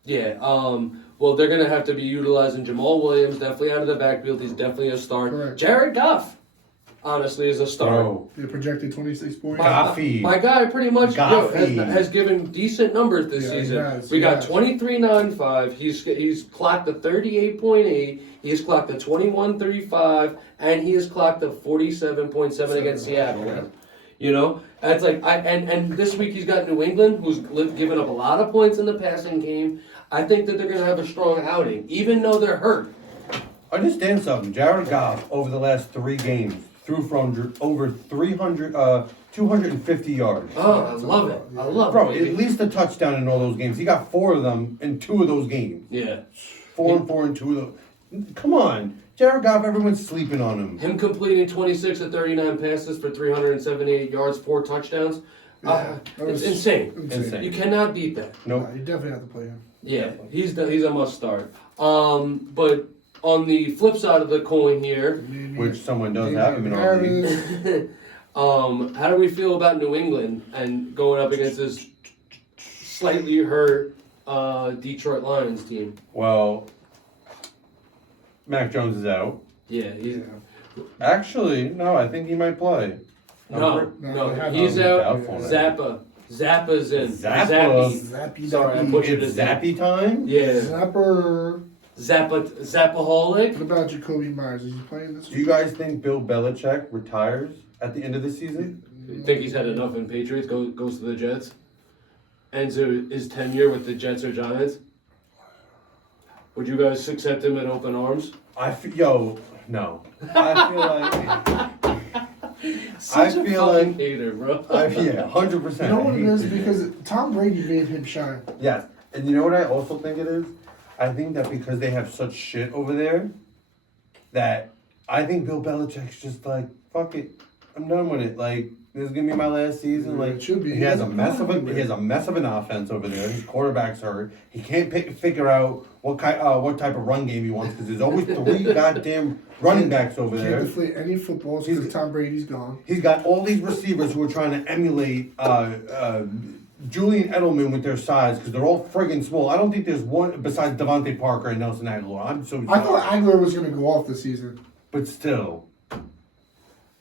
Yeah, well, they're going to have to be utilizing Jamal Williams, definitely out of the backfield. He's definitely a start. Correct. Jared Goff, honestly, is a start. Bro, They projected 26 points. Goffy. My guy pretty much Goffy. has given decent numbers this Yeah, he season. has, We he got has. 23.95. He's clocked a 38.8. He's clocked a 21.35, and he has clocked a 47.7 against Seattle. Yeah. You know, that's like and this week he's got New England, who's given up a lot of points in the passing game. I think that they're going to have a strong outing, even though they're hurt. Understand something. Jared Goff over the last 3 games threw for over 300 250 yards. Oh, I love it. I love Bro, it. at baby. least a touchdown in all those games. He got 4 of them in 2 of those games. Yeah. 4 and 4 in 2 of those. Come on. Jared Goff, everyone's sleeping on him. Him completing 26 of 39 passes for 378 yards, 4 touchdowns. Yeah, that It's was insane. Insane. You cannot beat that. Nope. You definitely have to play him. Yeah, he's a must start. But on the flip side of the coin here, Which someone does have him in our league. Harris. how do we feel about New England and going up against this slightly hurt Detroit Lions team? Well, Mac Jones is out. Yeah, he's Actually, no, I think he might play. no, he's He's out. out for it. Zappa's in. Zappa. Zappy. Sorry, I butchered It's his name. Zappy time? Yeah, Zapper. Zappaholic. What about Jacoby Myers? Is he playing this Do you guys think Bill Belichick retires at the end of the season? You think he's had enough in Patriots? Goes to the Jets. Ends his tenure with the Jets or Giants. Would you guys accept him in open arms? No. I feel like Such a feel fucking like- hater, bro. 100%. You know what I it hate is? to do Because Tom Brady made him shine. Yes, and you know what I also think it is? I think that because they have such shit over there, that I think Bill Belichick's just like, fuck it, I'm done with it. Like, this is gonna be my last season. Yeah, Like, it should be. he has a mess of an offense over there. His quarterback's hurt. He can't figure out what type of run game he wants because there's always 3 goddamn running backs over Can't there. deflate any footballs because Tom Brady's gone. He's got all these receivers who are trying to emulate Julian Edelman with their size because they're all friggin' small. I don't think there's one besides Devontae Parker and Nelson Aguilar. I'm so I thought sorry. Aguilar was going to go off this season. But still.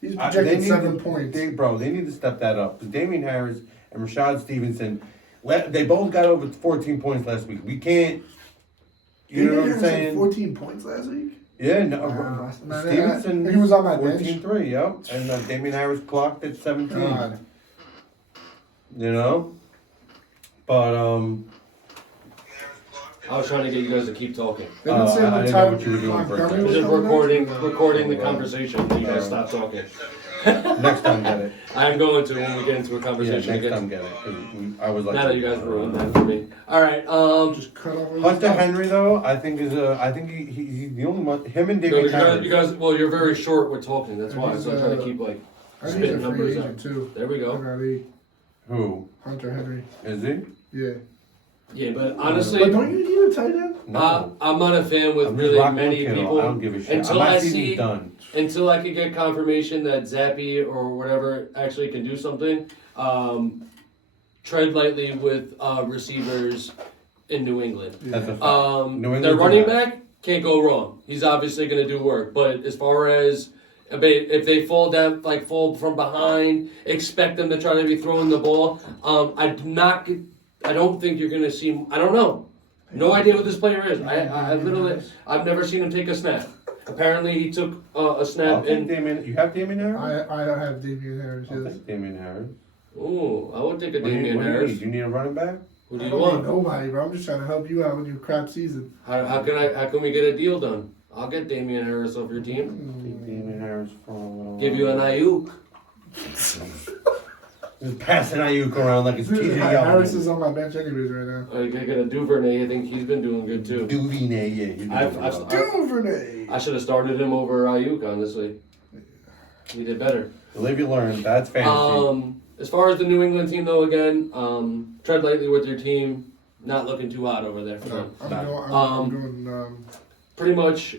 He's They projected need 7 points. They need to step that up. Because Damian Harris and Rashad Stevenson, they both got over 14 points last week. We can't, you know what I'm Harris had saying? 14 points last week? Yeah, no. Man, Stevenson, he was on my bench. 14-3, yep. And Damian Harris clocked at 17. God. You know? But, I was trying to get you guys to keep talking. They didn't say I what didn't know time what you were doing for a Montgomery second. was Just coming back? recording the conversation. You guys stop talking. next time get it. I'm going to when we get into a Yeah, conversation next again. time get it. 'Cause I was like, Now that you guys ruined that for me. All right. Just cut off his Hunter stuff. Henry though, I think he's the only one. Him and No, David you guys, Harris. well, you're very short with talking. That's why. He's, So I'm trying to keep like I think spitting he's a free numbers agent out. too. There we go. NRD. Who Hunter Henry. is he? Yeah. Yeah, but But honestly, don't you need a tight end? No. I'm not a fan with I'm just really rocking many with Kittle. people. I don't give a shit. Until My I season's see, done. until I can get confirmation that Zappy or whatever actually can do something. Tread lightly with receivers in New England. That's a fact. New Their England's running a mess. back can't go wrong. He's obviously going to do work. But as far as if they fall down, like fall from behind, expect them to try to be throwing the ball. I don't think you're going to see. I don't know. No idea what this player is. I've never seen him take a snap. Apparently, he took a I'll snap take in. Damien. You have Damien Harris? I don't have Damian Harris. I'll Yes. take Damien Harris. Ooh, I would take a What do you Damian Harris. need? You need a running back? Who do I you don't want? need nobody, bro. I'm just trying to help you out with your crap season. How can we get a deal done? I'll get Damian Harris off your team. Take Damien Harris for. Give you an Ayuk. Just passing Ayuk around like it's TJ Harris Yeldon. is on my bench anyways right now. I could get a Duvernay. I think he's been doing good too. Duvernay, yeah. he's been I've- doing I've- well. Duvernay. I should have started him over Ayuk, honestly. He did better. Live you learn. That's fantasy. As far as the New England team, though, again, tread lightly with your team. Not looking too hot over there for them. I'm Nah. doing Pretty much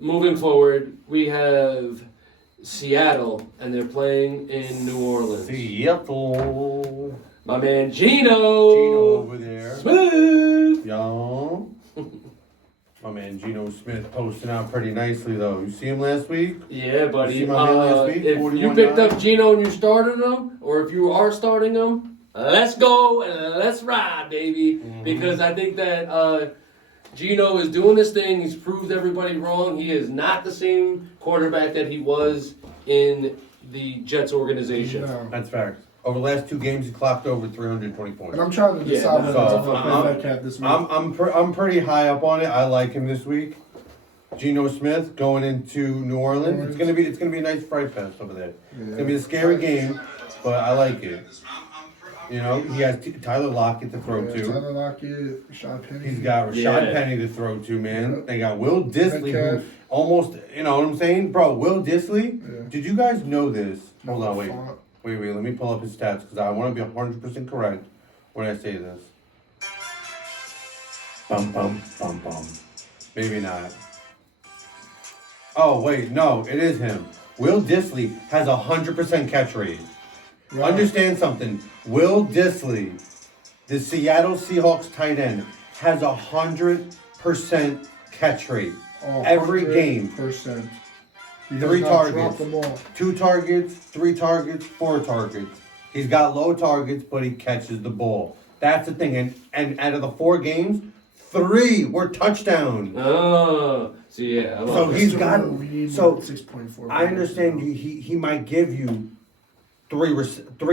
moving forward, we have Seattle, and they're playing in New Orleans. Seattle. My man Gino. Gino over there. Smith. Yo. My man Geno Smith posting out pretty nicely though. You see him last week? Yeah, buddy. See my man last week? If you 41 picked yards? up Gino and you started him, or if you are starting him, let's go and let's ride, baby. Mm-hmm. Because I think that Gino is doing this thing. He's proved everybody wrong. He is not the same quarterback that he was in the Jets organization. no. That's facts. Over the last 2 games, he clocked over 320 points. And I'm trying to Yeah, decide whether so, to play Metcalf this week. I'm pretty high up on it. I like him this week. Geno Smith going into New Orleans. It's gonna be a nice fright fest over there. It's gonna be a scary game. but I like it. You know, he has Tyler Lockett to throw to. Tyler Lockett, Rashad Penny. He's got Rashad Penny to throw to, man. They got Will Dissly, who almost, you know what I'm saying? Bro, Will Dissly, did you guys know this? Hold on, wait. Wait, let me pull up his stats, because I want to be 100% correct when I say this. Bum, bum, bum, bum. Maybe not. Oh, wait, no, it is him. Will Dissly has 100% catch rate. Right. Understand something. Will Dissly, the Seattle Seahawks tight end, has 100% catch rate. Every game. 3 targets. 2 targets, 3 targets, 4 targets. He's got low targets, but he catches the ball. That's the thing. And out of the 4 games, 3 were touchdowns. Oh, so yeah. So he's got. So 6.4. I understand he might give you 3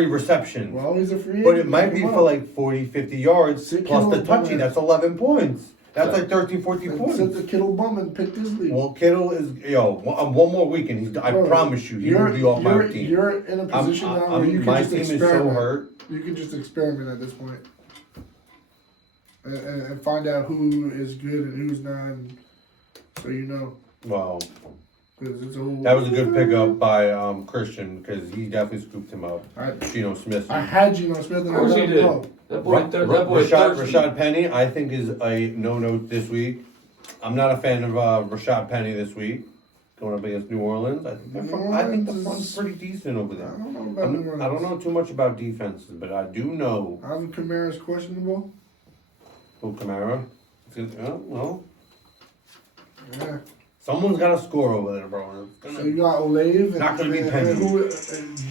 receptions. Well, he's a free agent. But it might be for like 40, 50 yards plus the touchy. That's 11 points. That's like 13, 14 points. Set the Kittle bum and pick this league. Well, Kittle is, one more weekend. I promise you, he will be off my team. You're in a position now where you can just experiment. My team is so hurt. You can just experiment at this point. And find out who is good and who's not, so you know. Wow. That was a good pickup by Christian, because he definitely scooped him up. Geno Smith. I had Geno Smith, and of course he did. That boy Rashad Penny, I think, is a no-no this week. I'm not a fan of Rashad Penny this week. Going up against New Orleans. I think the front's pretty decent over there. I don't know about New Orleans. I don't know too much about defenses, but I do know. Alvin Kamara's questionable. Who, Kamara? Well. Yeah. Someone's got to score over there, bro. So you got Olave. Not going to be Penny.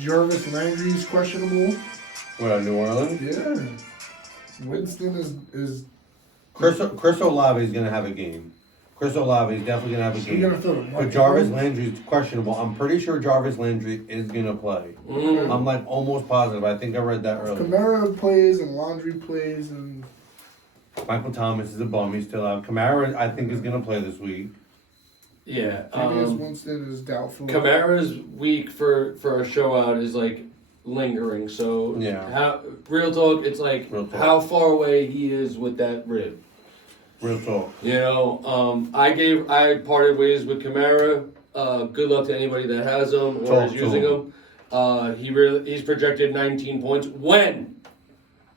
Jarvis Landry's questionable. What, New Orleans? Yeah. Winston is. Chris Olave is going to have a game. Chris Olave is definitely going to have a game. But Jarvis Landry is questionable. I'm pretty sure Jarvis Landry is going to play. I'm like almost positive. I think I read that earlier. Kamara plays and Landry plays and. Michael Thomas is a bum. He's still out. Kamara, I think, is going to play this week. Yeah. Winston is doubtful. Kamara's week for a show out is like lingering. So real talk, it's like how far away he is with that rib. Real talk. You know, I parted ways with Kamara. Good luck to anybody that has him or is using him. He's projected 19 points. When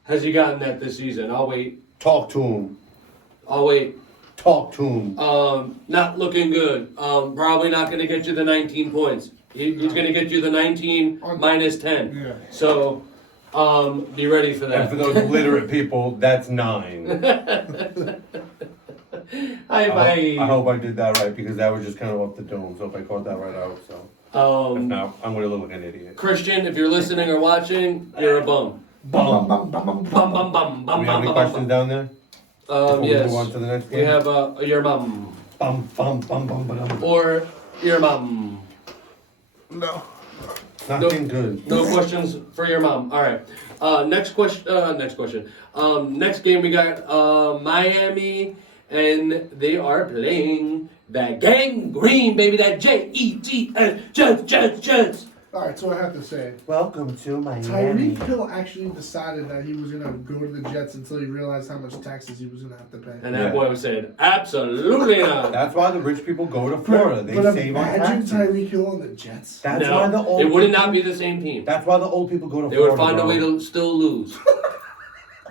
has he gotten that this season? I'll wait. Talk to him. I'll wait. Talk to him. Not looking good. Probably not going to get you the 19 points. He's going to get you the 19 minus 10. Yeah. So, be ready for that. And for those illiterate people, that's 9. I hope I did that right, because that was just kind of up the dome. So if I caught that right out, so. If not, I'm going to look like an idiot. Christian, if you're listening or watching, you're a bum. Bum, bum, bum, bum, bum, bum, bum, bum. Do we have any questions down there? Yes. Move on to the next game? We have your mum. Bum, bum, bum, bum, bum. Or your mum. No. Nothing good. No questions for your mom. All right. Next question. Next game we got Miami, and they are playing that Gang Green, baby. That Jets, Jets. All right, so I have to say, welcome to Miami. Tyreek Hill actually decided that he was going to go to the Jets until he realized how much taxes he was going to have to pay. And that boy was saying, absolutely not. That's why the rich people go to Florida. They save on taxes. Imagine Tyreek Hill on the Jets. That's why the old it would not be the same team. That's why the old people go to Florida. Florida. They would find a way to still lose.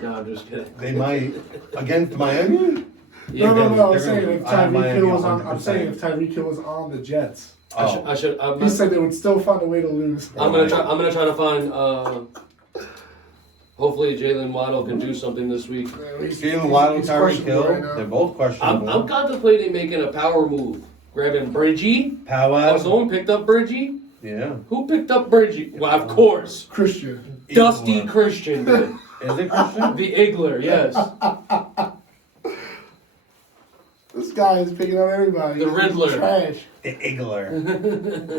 No, I'm just kidding. They might. Against Miami? Yeah, no. I'm saying if Tyreek Hill was on the Jets. I should. He said they would still find a way to lose. I'm gonna try to find. Hopefully, Jalen Waddle can do something this week. Jalen Waddle, Tyreek Hill, they're both questionable. I'm contemplating making a power move, grabbing Bridgie. Power. Oh, someone picked up Bridgie. Yeah. Who picked up Bridgie? Well, of course, Christian. Dusty Christian did. Is it Christian? The Igler, yes. This guy is picking up everybody. The Riddler. Trash. The Igler.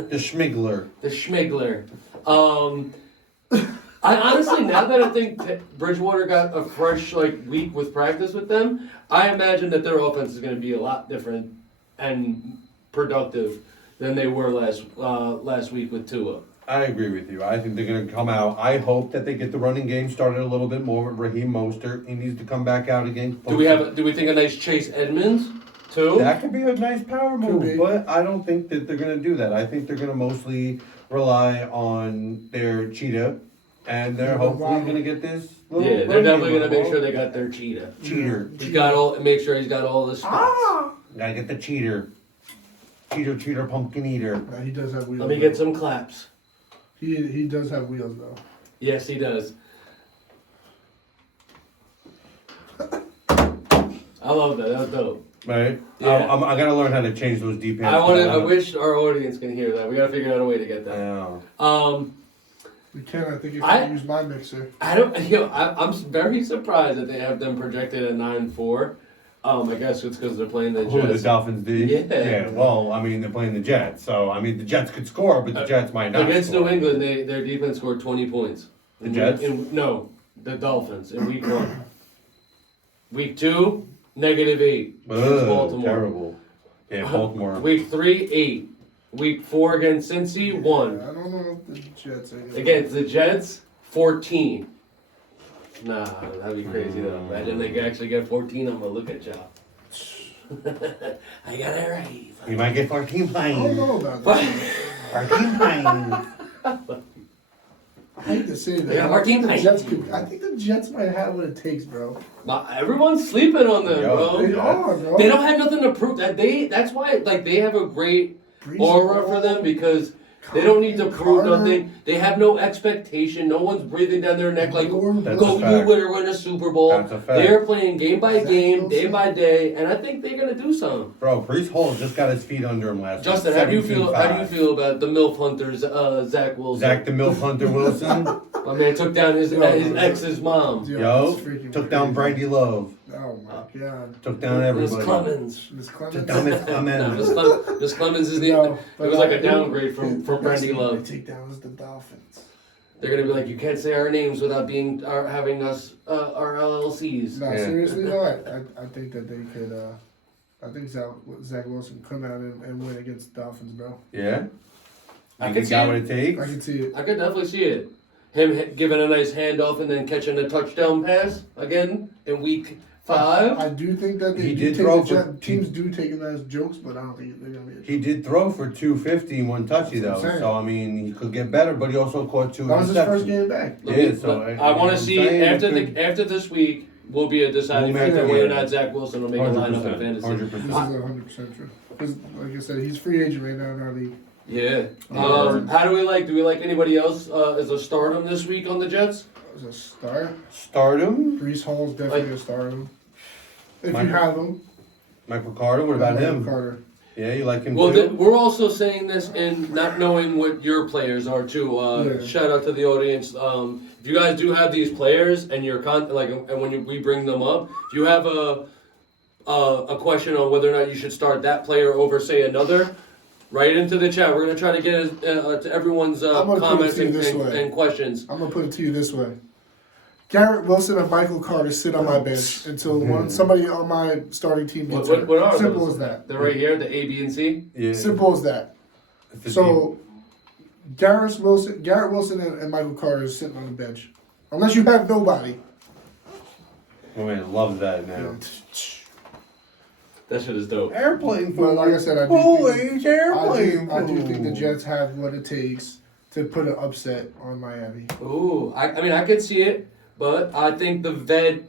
The Schmigler. The Schmigler. I honestly, now that I think Bridgewater got a fresh week with practice with them, I imagine that their offense is going to be a lot different and productive than they were last week with Tua. I agree with you. I think they're going to come out. I hope that they get the running game started a little bit more with Raheem Mostert. He needs to come back out again. Do we think a nice Chase Edmonds too? That could be a nice power be. move, but I don't think that they're going to do that. I think they're going to mostly rely on their cheetah, and they're hopefully going to get this. Yeah, they're definitely going to make sure they got their cheetah. Cheater. Make sure he's got all the spots. Gotta get the cheater. Cheater, pumpkin eater. Nah, he does have wheels. Let me get some claps. He does have wheels though. Yes, he does. I love that. That was dope. Right? Yeah. I gotta learn how to change those deep pants. I wish our audience can hear that. We gotta figure out a way to get I that. know. We can. I think if I- I use my mixer. I don't. I'm very surprised that they have them projected at 9-4. I guess it's because they're playing the Who the Jets. Dolphins did? Yeah. Well, I mean, they're playing the Jets, so I mean, the Jets could score, but the Jets might not. Against score. New England, their defense scored 20 points. The Jets? No, the Dolphins in week 1. Week 2, -8 against Ugh, Baltimore. terrible. Yeah, Baltimore. Week 3, 8. Week 4 against Cincy, 1. I don't know if the Jets are gonna... Against the Jets, 14. Nah, that'd be crazy though. Imagine they could actually get 14. I'm gonna look at y'all. I got it right. You might get 14 I don't points. know about that. 14 points. I hate to say that. Yeah, I think the Marquise. Jets could. I think the Jets might have what it takes, bro. Everyone's sleeping on them, Yo, bro. They are, bro. They don't have nothing to prove. That's why they have a great Brees aura Hall, for them because they don't need to prove Carter. nothing. They have no expectation. No one's breathing down their neck like, Moore, That's go a you fact. win a Super Bowl. That's a fact. They're playing game by Zach game, day Wilson. by day, and I think they're gonna do something. Bro, Brees Hall just got his feet under him last Justin, week. how do you feel 17-5. about the MILF Hunters, Zach Wilson? Zach the Milf Hunter Wilson. My man took down his Yo, ex's mom. Yo, Yo, that's took freaking down crazy. Brandy Love. Oh my god. Took down Miss everybody. Clemens. Miss Took Clemens. down Miss No, Clemens. Miss Clemens is the. No, it but, was like a downgrade from next Brandy thing Love. They take down is the Dolphins. They're gonna be like, you can't say our names without having us our LLCs. No, Yeah. seriously though, I think that they could. I think Zach Wilson come out and win against the Dolphins, bro. Yeah? I Think could he see got it. what it takes? I can see it. I could definitely see it. Him giving a nice handoff and then catching a touchdown pass again in week 5. I do think that He they do did take throw the for- teams do take him as jokes, but I don't think they're gonna be. He did throw for 250 and 1 touchy That's what though, I'm saying. so I mean he could get better, but he also caught 2 That was his first interceptions. game back. Yeah, so I want to see after this week will be a deciding We'll make factor it, whether or yeah. not Zach Wilson will make a lineup in 100%. fantasy. This is 100% true. Because, like I said, he's free agent right now in our league. Yeah. Yeah. How do we like? Do we like anybody else as a stardom this week on the Jets? As a start, Stardom? Brees Hall's definitely a stardom. If Michael- you have him. Michael Carter, what about him? Carter. Yeah, you like him Well, too? we're also saying this in not knowing what your players are too. Yeah. Shout out to the audience. If you guys do have these players and you're and when we bring them up, if you have a question on whether or not you should start that player over say another, write into the chat. We're gonna try to get to everyone's I'm gonna put it comments to you this way. and questions. I'm going to put it to you this way. Garrett Wilson and Michael Carter sit on my bench until somebody on my starting team gets hurt. What are Simple those? as that. They're right here, the A, B, and C. Yeah. Simple as that. It's the So, Garrett Wilson and Michael Carter is sitting on the bench. Unless you have nobody. team. Oh man, loves that now. That shit is dope. Airplane food. But like I said, I do Polish airplane I do think the food. Jets have what it takes to put an upset on Miami. Ooh, I mean, I could see it, but I think the vet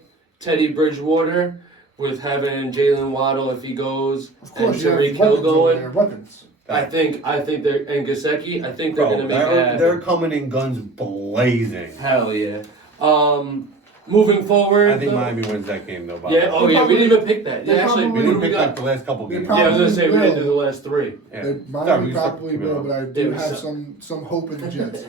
Teddy Bridgewater with having Jalen Waddle if he goes Of course, and you have Tyreek Hill weapons over there, going. weapons. I think they're and Gesicki. I think they're Bro, gonna make they're, that. they're coming in guns blazing. Hell yeah. Moving forward. I think though- Miami wins that game though. By Yeah. the way. Oh yeah. We didn't even pick that. They Yeah, actually, We probably- what didn't do we pick like got? the last couple They games. Yeah, I was gonna say we will. didn't do the last 3. Yeah. Miami Sorry, we probably suck. will, but I Yeah, do we have suck. some hope in the Jets.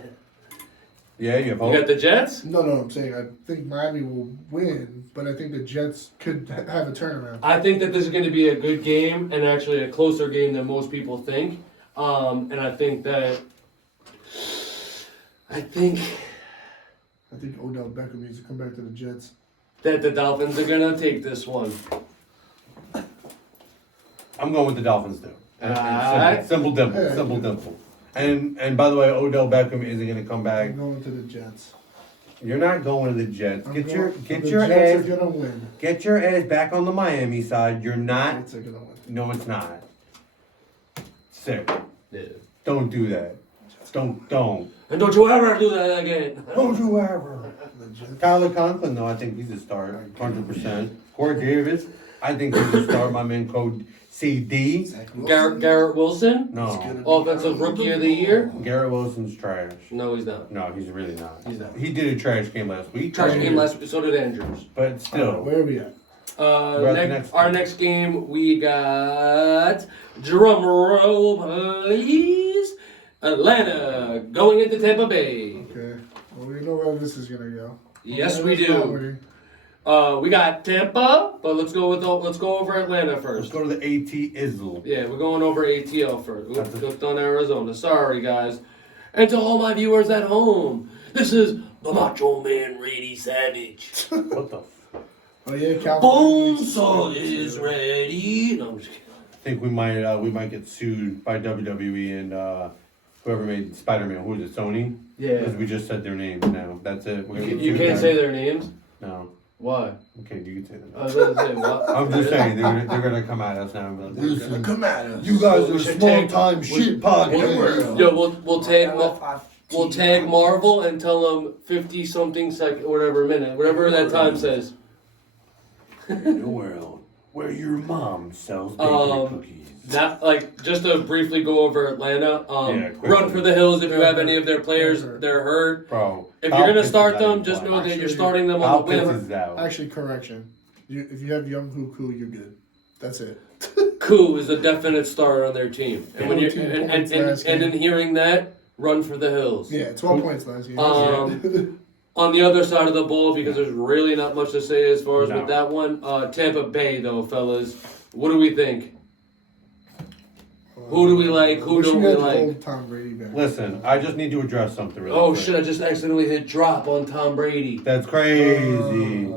Yeah, you have You hope. got the Jets. No, I'm saying I think Miami will win, but I think the Jets could have a turnaround. I think that this is going to be a good game and actually a closer game than most people think. And I think I think Odell Beckham needs to come back to the Jets. that the Dolphins are going to take this one. I'm going with the Dolphins too. Alright. Simple dimple. Yeah. Simple dimple. And by the way, Odell Beckham isn't gonna come back. I'm going to the Jets. You're not going to the Jets. Get your The ass Jets are gonna win. get your ass back on the Miami side. You're The not. Jets are gonna win. No, it's not. Sick. Yeah. Don't do that. Don't. And don't you ever do that again. Don't you ever. The Jets. Tyler Conklin, though, I think he's a star, 100%. Corey Davis, I think he's a star. My man, code CD. Garrett Wilson, No, offensive rookie of the year. Garrett Wilson's trash. No, he's not. No, he's really not. He's not. He did a trash game last week. Trash game last week. So did Andrews. But still. Where are we at? We're at the next Our game. next game, we got drum roll, please. Atlanta going into Tampa Bay. Okay. Well, we know where this is gonna go. Yes, we Let's start do. with it. We got Tampa, but let's go over Atlanta Let's first. go to the AT Izzle. Yeah, we're going over ATL first. We clicked on Arizona. Sorry, guys. And to all my viewers at home, this is the Macho Man Randy Savage. What the? Oh yeah, California. Bonesaw is ready. No, I'm just kidding. I think we might get sued by WWE and whoever made Spider-Man. Who is it? Sony? Yeah. Because we just said their names now. That's it. We're gonna get You sued can't by- say their names? No. Why? Okay, you can say that. I was going to say, what? I'm just saying they're gonna come at us now. And be like, Listen, come at us. you guys We are should small take- time shit podcast. Yo, we'll tag Marvel and tell them 50 something second, whatever minute, whatever that time says. In a world where your mom sells bakery cookies. That like just to briefly go over Atlanta. Yeah, quickly. Run for the hills if you have any of their players they're hurt. Bro, If Kyle you're gonna Pitts start is them, out just of know that you're Actually, starting them Kyle on the Pitts win. is out. Actually, correction. If you have Young Huku, you're good. That's it. Coup is a definite starter on their team, and when you 14 and points last in game. hearing that, run for the hills. Yeah, 12 points last year. On the other side of the ball, because there's really not much to say as far as No. with that one. Tampa Bay, though, fellas, what do we think? Who do we like? Who Wish don't we we had like? old Tom Brady back. Listen, I just need to address something really Oh quick. shit! I just accidentally hit drop on Tom Brady, That's crazy.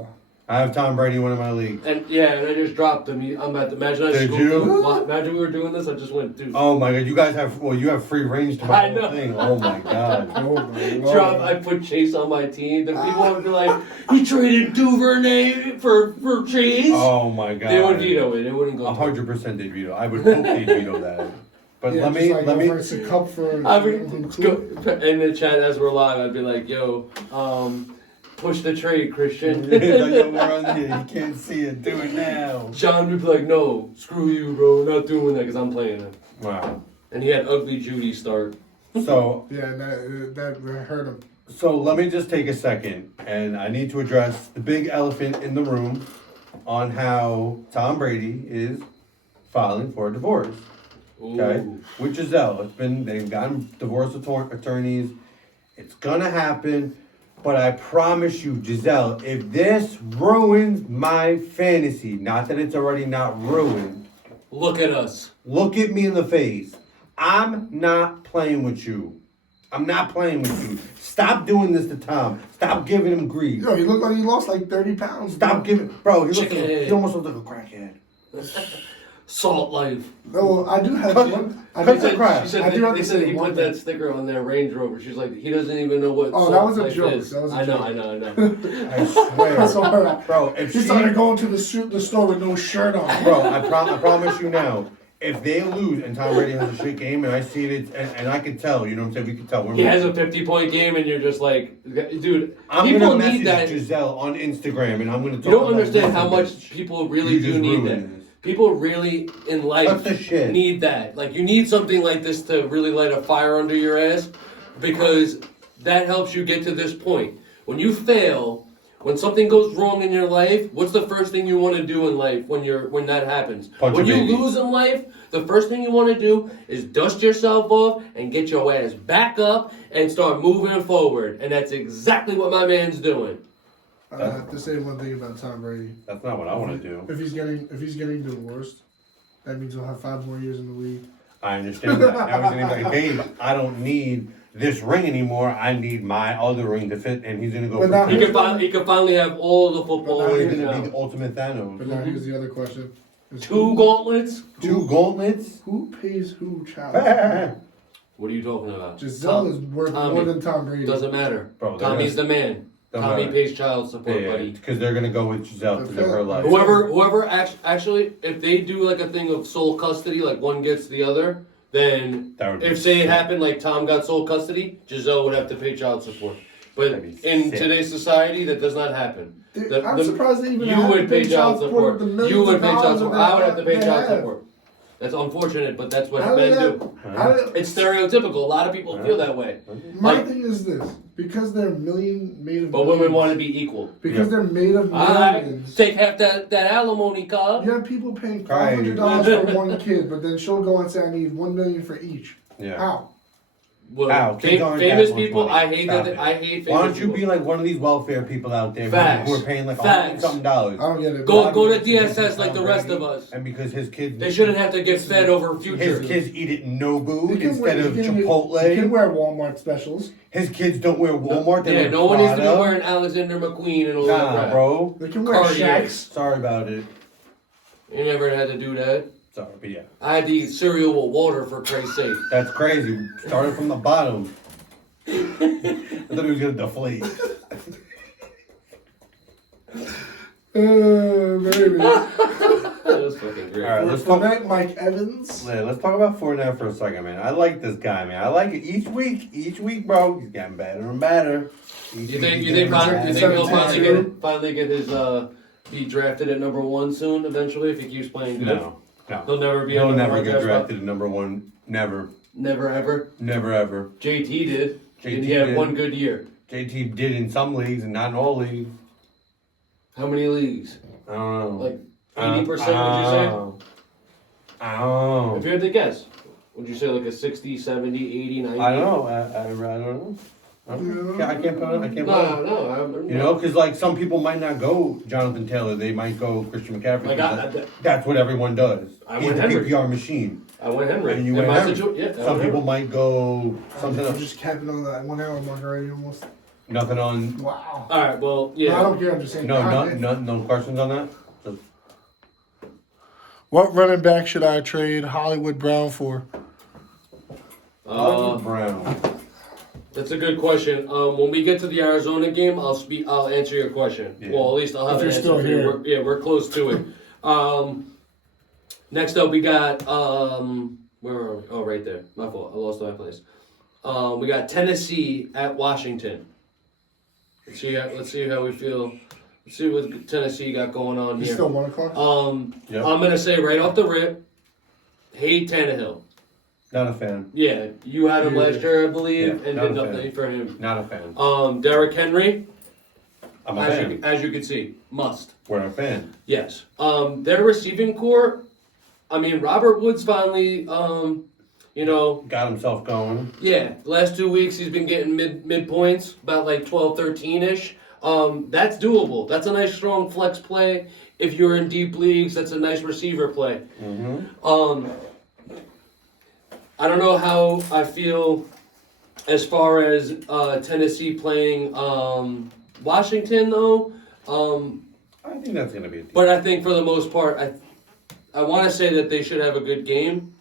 I have Tom Brady in one of my leagues. and I just dropped him. I'm at the imagine I Did scooped you? him. Imagine we were doing this. I just went, dude. Oh my god, you guys have you have free range to my I whole know. thing. Oh my god. Oh my Lord. Drop. I put Chase on my team. The people would be like, "He traded Duvernay for Chase." Oh my god. They would veto it. It wouldn't go. 100% they'd veto. I would hope they'd veto that. But Yeah, let just me like let me offers a cup for I would Young go Huku. in the chat as we're live. I'd be like, "Yo, push the trade, Christian." Like, yo, we're on here. You can't see it. Do it now. John would be like, "No, screw you, bro. Not doing that because I'm playing it." Wow. And he had ugly Judy start. So Yeah, and that hurt him. So let me just take a second, and I need to address the big elephant in the room on how Tom Brady is filing for a divorce. Okay, Ooh. with Giselle, they've gotten divorce attorneys. It's gonna happen, but I promise you, Giselle, if this ruins my fantasy, not that it's already not ruined, Look at us. look at me in the face. I'm not playing with you. I'm not playing with you. Stop doing this to Tom. Stop giving him grief. Yo, he looked like he lost like 30 pounds. Stop giving, bro. Chicken. He almost looks like a crackhead. Salt life. No, I do have Cut- one. I cut do the have- crap. She said I do have they to said say he one put thing. that sticker on their Range Rover. She's like, he doesn't even know what. Oh, salt that was a life joke. is. That was a I know, joke. I know. I swear, That's all right. bro. If He she, started going to the store with no shirt on. bro, I promise you now. If they lose and Tom Brady has a shit game and I see it, and I can tell, you know what I'm saying? We can tell. We're He has a 50-point game, and you're just like, dude. I'm people gonna need message that. Giselle on Instagram, and I'm gonna. Talk You don't about understand this how and much this. people really You do just need ruined that. this. People really in Cut life the shit. need that. Like you need something like this to really light a fire under your ass, because that helps you get to this point. When you fail, when something goes wrong in your life, what's the first thing you want to do in life when that happens? Punch when a you baby. lose in life, the first thing you want to do is dust yourself off and get your ass back up and start moving forward. And that's exactly what my man's doing. I have to say one thing about Tom Brady. That's not what I want to do. If he's getting divorced, that means he'll have 5 more years in the league. I understand that. Now he's gonna be like, babe, I don't need this ring anymore. I need my other ring to fit, and he's gonna go. But now for He here's can finally have all the football But now he's rings gonna now. be the ultimate Thanos. But now here's the other question. Is Two gauntlets. Two gauntlets. Who pays who child? What are you talking about? Giselle is worth more than Tom Brady. Doesn't matter. Bro, Tommy's the man. Tommy matter. pays child support, buddy. Because they're gonna go with Giselle because of her life. Whoever actually, if they do like a thing of sole custody, like one gets the other, then if say it happened like Tom got sole custody, Giselle would have to pay child support. But in today's society, that does not happen. I'm surprised they even you have would to pay child support. You would pay child support. I would have to pay child have. support. That's unfortunate, but that's what How men did do. that- It's stereotypical. A lot of people feel that way. My Like- thing is this: because they're made of. But women want to be equal. Because they're made of I millions. take half that alimony, cob. You have people paying $500 for one kid, but then she'll go and say, "I need $1 million for each." Yeah. How? Well, Ow, kids aren't famous that much people, money. I hate Stop that. it. I hate famous Why don't you people. be like one of these welfare people out there Facts. who are paying like Facts. $100 dollars? I don't get it. Go to DSS like the rest of us. And because his kids, They shouldn't have to get fed over future. his kids eat at Nobu You can instead of You can Chipotle. wear Walmart specials. His kids don't wear Walmart. They Yeah, wear no one needs to be Prada. wearing Alexander McQueen and all that Nah, crap. bro. They can wear Cartier. Shaqs. Sorry about it. You never had to do that. Sorry, but yeah, I had to eat cereal with water for Christ's sake. that's crazy. Started from the bottom. I thought he was gonna deflate. Baby. That was fucking great. All right, let's For talk. that, Mike Evans. Yeah, let's talk about Fournette for a second, man. I like this guy, man. I like it each week, bro. He's getting better and better. You think he'll finally get his be drafted at number 1 soon? Eventually, if he keeps playing good. No. He'll never be. He'll a never number get one draft drafted at number 1. Never. Never ever. Never ever. JT did. JT and he had did. 1 good year. JT did in some leagues and not in all leagues. How many leagues? I don't know. Like 80%? Would you say? I don't know. If you had to guess, would you say like a 60, 70, 80, 90? I don't know. I don't know. I can't put it. No. You know, because like some people might not go Jonathan Taylor. They might go Christian McCaffrey. Like That's what everyone does. I He's went the Henry. PPR machine. I went Henry. And you In went my Henry. Yeah, Some people might go something I'm else. just capping on that 1 hour mark already almost. Nothing on. Wow. All right. Well, No, I yeah. don't care. I'm just saying. No questions on that. Just- What running back should I trade Hollywood Brown for? Brown. That's a good question. When we get to the Arizona game, I'll answer your question. Yeah. Well, at least I'll have If an you're answer still for you. here. We're close to it. Next up, we got where are we? Oh, right there. My fault. I lost my place. We got Tennessee at Washington. Let's see how we feel. Let's see what Tennessee got going on It's here. still 1 o'clock. Yep. I'm gonna say right off the rip, hate Tannehill. Not a fan. Yeah, you had him last year, I believe, Yeah, and not did a fan. nothing for him. Not a fan. Derrick Henry, I'm a fan. as you can see, must. We're a fan. Yes. Their receiving core, I mean, Robert Woods finally, Got himself going. yeah, the last 2 weeks he's been getting mid points, about like 12, 13-ish. That's doable. That's a nice strong flex play. If you're in deep leagues, that's a nice receiver play. Mm-hmm. I don't know how I feel as far as Tennessee playing Washington, though. I think that's gonna be. But I think for the most part, I want to say that they should have a good game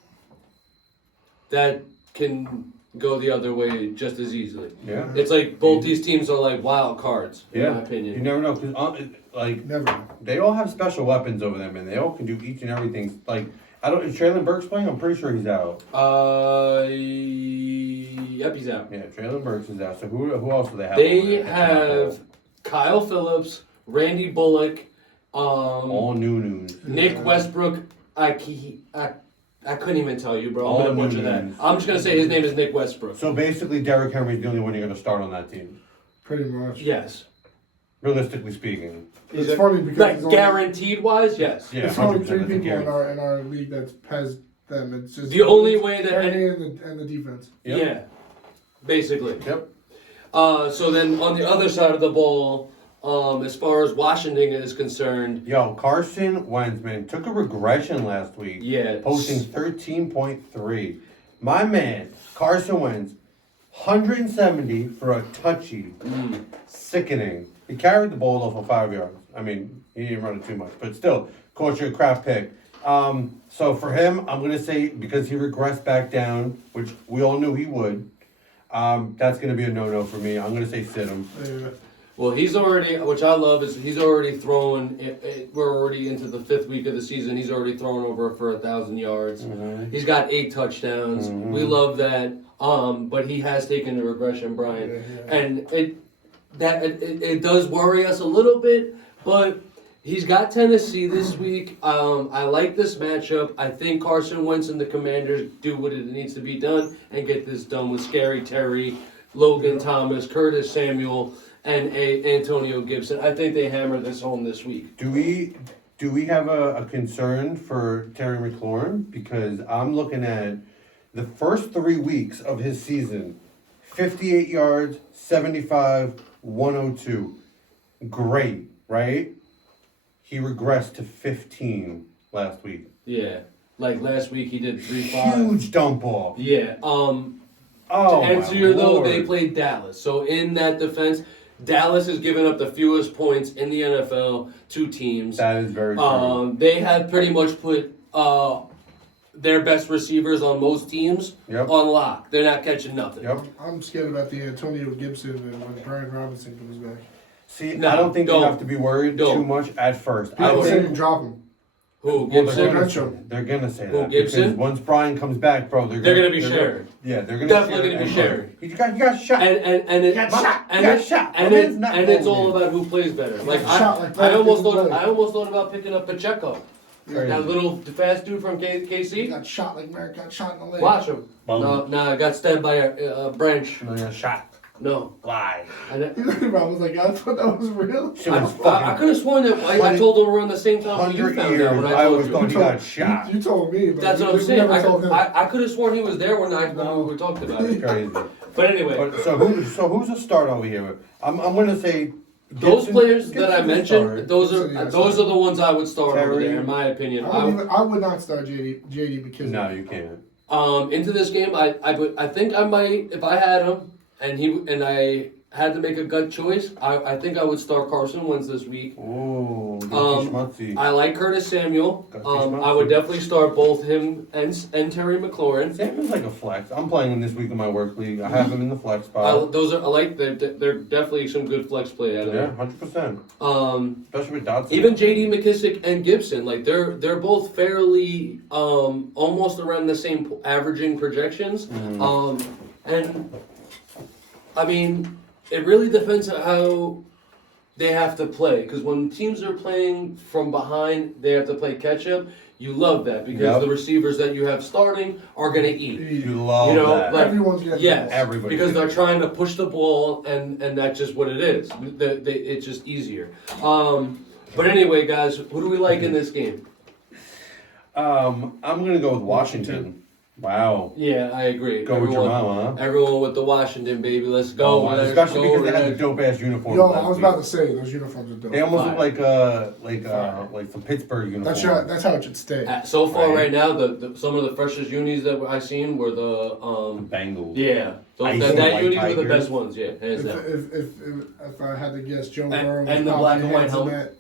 that can go the other way just as easily. Yeah. It's like both these teams are like wild cards, in Yeah. my You opinion. never know, because like Never. they all have special weapons over them, and they all can do each and everything. Like I don't. Is Traylon Burks playing? I'm pretty sure he's out. Yep, he's out. Yeah, Traylon Burks is out. So who else do they have? They over there? have Kyle Phillips, Randy Bullock, all new news. Nick Westbrook. I couldn't even tell you, bro. I'm All gonna butcher that. names. I'm just gonna say his name is Nick Westbrook. So basically, Derrick Henry's the only one you're going to start on that team, Pretty much. Yes. realistically speaking. It's funny because Like there's only, guaranteed wise, yes. Yeah, there's only 100%, 3 that's a people in guarantee. our league that has them. It's just The only way that Henry and the defense. Yep. Yeah, basically. Yep. So then on the other side of the ball, as far as Washington is concerned, Yo, Carson Wentz, man, took a regression last week. yeah, Posting 13.3. My man, Carson Wentz, 170 for a touchy. Sickening. He carried the ball off for 5 yards. I mean, he didn't run it too much, but still, caught you a crap pick. So for him, I'm gonna say because he regressed back down, which we all knew he would. That's gonna be a no-no for me. I'm gonna say sit him. Well, he's already, which I love, is he's already thrown. We're already into the 5th week of the season. He's already thrown over for 1,000 yards. Mm-hmm. He's got 8 touchdowns. Mm-hmm. We love that. But he has taken the regression, Brian, and it does worry us a little bit. But he's got Tennessee this week. I like this matchup. I think Carson Wentz and the Commanders do what it needs to be done and get this done with Scary Terry, Logan Thomas, Curtis Samuel, and Antonio Gibson. I think they hammer this home this week. Do we have a concern for Terry McLaurin? Because I'm looking at the first 3 weeks of his season, 58 yards, 75, 102. Great, right? He regressed to 15 last week. Yeah, like last week he did 3-5. Huge dump off. Yeah. Oh, To answer my your though, Lord. they played Dallas. So in that defense, Dallas has given up the fewest points in the NFL to teams. That is very true. They have pretty much put their best receivers on most teams Yep. on lock. They're not catching nothing. Yep. I'm scared about the Antonio Gibson and when Brian Robinson comes back. See, No, I don't think don't. they have to be worried Don't. too much at first. I would say think drop him. Who, well, Gibson? they're gonna say Who, that Gibson? because once Brian comes back, bro, they're gonna be sharing. Yeah, they're gonna Definitely share gonna be and- sharing. He got shot. And it, Got shot. and Got it- shot. and Man's it- not and it's going all in. about who plays better. Like Shot like I that almost didn't thought play. I almost thought about picking up Pacheco. Crazy. That little fast dude from He KC. got shot like Merrick got shot in the leg. Watch him. Boom. No, I got stabbed by a branch. No, he got shot. No. Lie. I was like, I thought that was real. Shit was I fucking could have sworn that I told him around the same time you 100 found years. out when I I told always you. thought he got shot. You told me. But That's what I'm you saying. never told him. I could have sworn he was there when we were talking about it. Crazy. But anyway, But so who's a start over here? I'm gonna say those Gibson- players that I Gibson's a mentioned, start. those Gibson, are yes. those are the ones I would start over Terry. there, in my opinion. I would not start JD because No, you can't. Into this game, I think I might, if I had him and I had to make a gut choice, I think I would start Carson Wentz this week. Ooh, schmutzy. I like Curtis Samuel. Gutsy I would definitely start both him and Terry McLaurin. Samuel's like a flex. I'm playing him this week in my work league. I have him in the flex spot. They're definitely some good flex play out of Yeah, there. 100%. Especially with Dotson. Even J.D. McKissick and Gibson, like they're both fairly almost around the same averaging projections. And I mean, it really depends on how they have to play. Because when teams are playing from behind, they have to play catch up. You love that because Yep. the receivers that you have starting are going to eat. You love You know, that. like- everyone's getting Yes, Everybody because they're gets it. trying to push the ball, and that's just what it is. It's just easier. But anyway, guys, who do we like in this game? I'm gonna go with Washington. Wow. Yeah, I agree. Go with your mama, huh? Everyone with the Washington, baby. Let's go. Let's Especially go. because they had the Let's- dope ass uniforms. Yo, last I was week. about to say those uniforms are dope. They almost look Fire. like some Pittsburgh uniforms. That's how it should stay. So far, Right. right now, some of the freshest unis that I seen were the Bengals. yeah. Ice That and white unis were the tigers. best ones. Yeah, hands down. If I had to guess, Joe Burrow was and the probably black and white hands in helmet.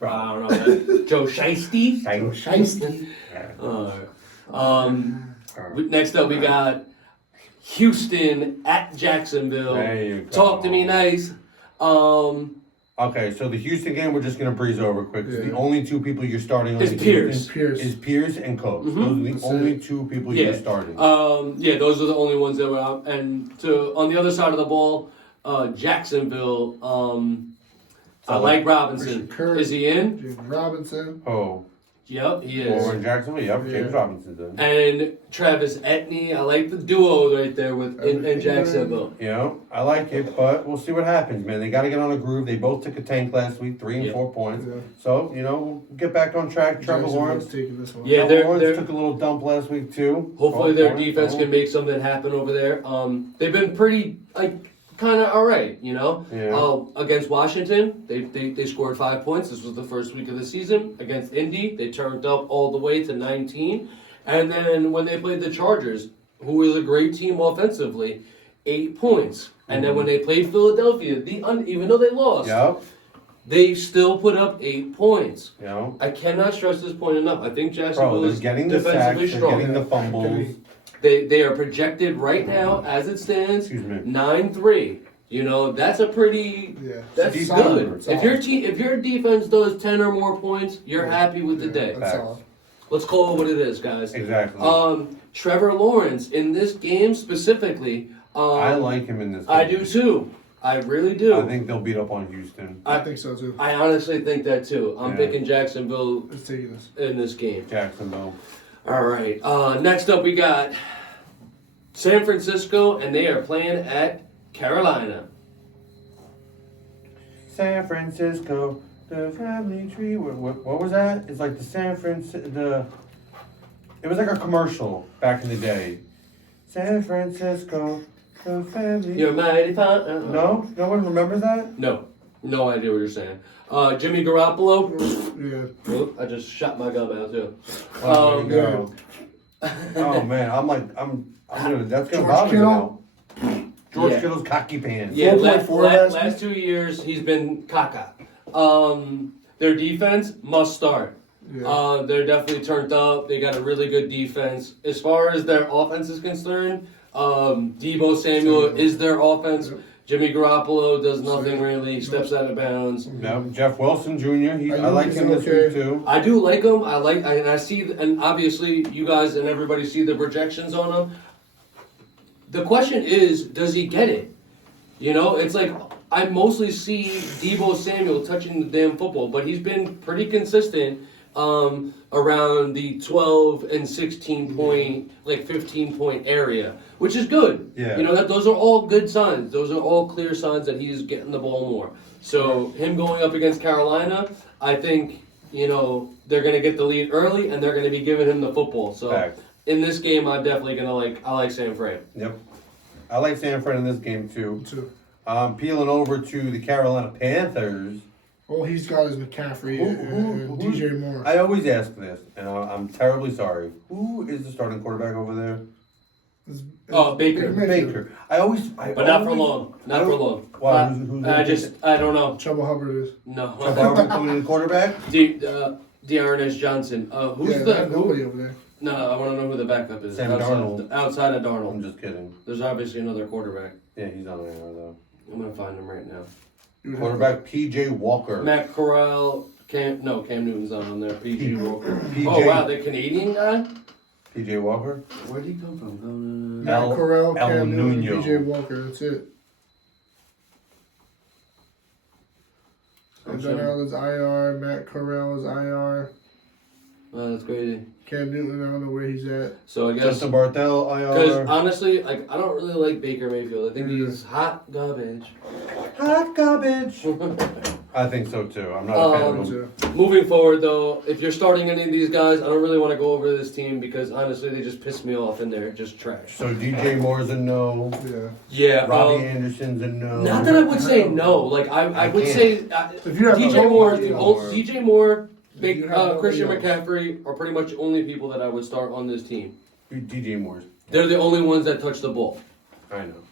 that. I don't know. Man. Joe Shiesty. Shiesty. Next up, we got Houston at Jacksonville. There you go. Talk to me nice. Okay, so the Houston game we're just gonna breeze over quick. 'Cause Yeah. the only two people you're starting on Is the Pierce. Houston is Pierce and Cooks. Mhm. Those are the That's only it. two people Yeah. you're starting. Yeah, those are the only ones that were out. And on the other side of the ball, Jacksonville. I like Robinson. Christian Kirk. Is he in? James Robinson. Oh, Yep, he over is. in Jacksonville. Yep, James Yeah. Robinson's in. And Travis Etienne. I like the duo right there in Everything Jacksonville. You know, I like it, but we'll see what happens, man. They got to get on a groove. They both took a tank last week, 3 and Yeah. 4 points. Yeah. So you know, we'll get back on track. Trevor Jacksonville's Lawrence. taking this one. Yeah, Trevor they're- Lawrence took a little dump last week too. Hopefully 12 their points, defense so- can make something happen over there. They've been pretty kind of all right, you know. Yeah. Against Washington, they scored 5 points. This was the first week of the season. Against Indy, they turned up all the way to 19. And then when they played the Chargers, who is a great team offensively, 8 points. And then when they played Philadelphia, even though they lost, Yep. they still put up 8 points. You know, I cannot stress this point enough. I think Jacksonville they're is getting the sacks, defensively they're strong. getting the fumbles. They are projected right now, as it stands, Excuse me. 9-3. You know, that's a pretty. Yeah. That's It's good. solid. If your defense does 10 or more points, you're happy with the day. That's all. Let's call it what it is, guys. Exactly. Trevor Lawrence in this game specifically. I like him in this game. I do too. I really do. I think they'll beat up on Houston. I think so too. I honestly think that too. I'm Yeah. picking Jacksonville It's taking us. in this game. Jacksonville. All right. Next up, we got San Francisco, and they are playing at Carolina. San Francisco, the family tree. What was that? It's like the San Francisco. It was like a commercial back in the day. San Francisco, the family. You're mighty fine. No one remembers that. No idea what you're saying. Jimmy Garoppolo. Yeah. Oop, I just shot my gun out too. Oh, there you go. Oh man, that's gonna George bother me Kittle? now. George Yeah. Kittle's cocky pants. Yeah, 4.4 last 2 years he's been caca. Their defense must start. Yeah. They're definitely turned up. They got a really good defense. As far as their offense is concerned, Deebo Samuel is their offense. Yep. Jimmy Garoppolo does nothing really. Steps out of bounds. No, Jeff Wilson Jr. I know like he's him this okay. week too. I do like him. I see, and obviously you guys and everybody see the projections on him. The question is, does he get it? You know, it's like I mostly see Deebo Samuel touching the damn football, but he's been pretty consistent around the 12 and 16 point, like 15 point area, which is good. Yeah. You know, those are all good signs. Those are all clear signs that he's getting the ball more. So him going up against Carolina, I think, you know, they're going to get the lead early and they're going to be giving him the football. So Fact. in this game, I'm definitely going to I like San Fran. Yep. I like San Fran in this game too. Too. Peeling over to the Carolina Panthers. All he's got is McCaffrey and DJ Moore. I always ask this, and I'm terribly sorry. Who is the starting quarterback over there? It's Baker. Baker. But not for long. Not for long. Wow, who's I don't know. Chuba Hubbard is. No. Chuba Hubbard the quarterback? Dearness Johnson. Who's Yeah, the nobody over there. No, I want to know who the backup is. Sam Darnold. Outside of I'm Darnold. just kidding. There's obviously another quarterback. Yeah, he's on there though. I'm gonna find him right now. Quarterback PJ Walker. Matt Corral. Cam Newton's not on there. PG Walker. PJ. Oh wow, the Canadian guy. PJ Walker. Where'd he come from? Matt Corral, El Cam Newton, Nuno. PJ Walker. That's it. And Darnell is IR. Matt Corral is IR. Oh, that's crazy. Cam Newton, I don't know where he's at. So I guess Justin Barthel, because IR. honestly, like I don't really like Baker Mayfield. I think he's hot garbage. Hot garbage. I think so too. I'm not a fan of him. Moving forward, though, if you're starting any of these guys, I don't really want to go over this team because honestly, they just piss me off and they're just trash. So DJ Moore's a no. Yeah. Yeah, Robbie Anderson's a no. not that I would say no. Like I would can't. say If you have DJ a Moore, you know, DJ Moore, You have nobody Christian else. McCaffrey are pretty much the only people that I would start on this team. DJ Moore's. They're the only ones that touch the ball. I know.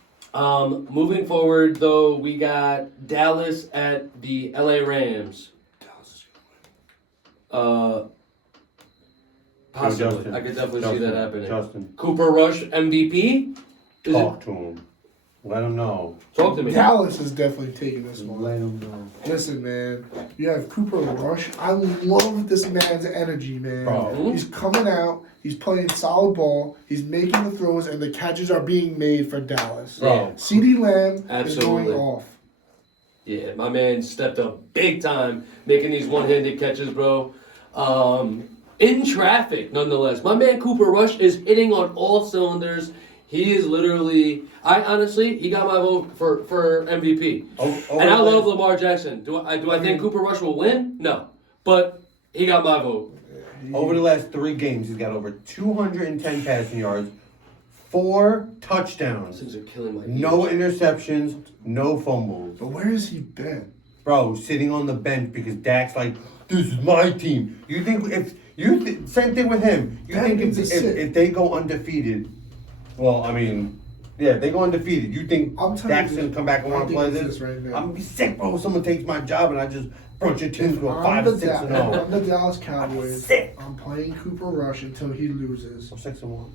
Moving forward, though, we got Dallas at the LA Rams. Possibly. Justin. I could definitely see that happening. Justin. Cooper Rush, MVP? Talk to him. Let him know. Talk to me. Dallas is definitely taking this one. Let him know. Listen, man. You have Cooper Rush. I love this man's energy, man. Bro. He's coming out. He's playing solid ball. He's making the throws, and the catches are being made for Dallas. Bro. CeeDee Lamb is Absolutely. going off. Yeah, my man stepped up big time, making these one-handed catches, bro. In traffic, nonetheless. My man Cooper Rush is hitting on all cylinders. He is literally, he got my vote for MVP. And I love Lamar Jackson. Do I think Cooper Rush will win? No. But he got my vote. Over the last 3 games, he's got over 210 passing yards, 4 touchdowns, Things are killing my no ears. interceptions, no fumbles. But where has he been? Bro, sitting on the bench because Dak's like, this is my team. You think same thing with him. You That think means if it's sick. they go undefeated, well, I mean, Yeah, they go undefeated. You think I'm telling Dak's you gonna come back and want to play this? right now. I'm gonna be sick, bro. If someone takes my job and I just brought your team to a I'm 5-6-0. the Dallas Cowboys. sick. I'm playing Cooper Rush until he loses. I'm 6-1.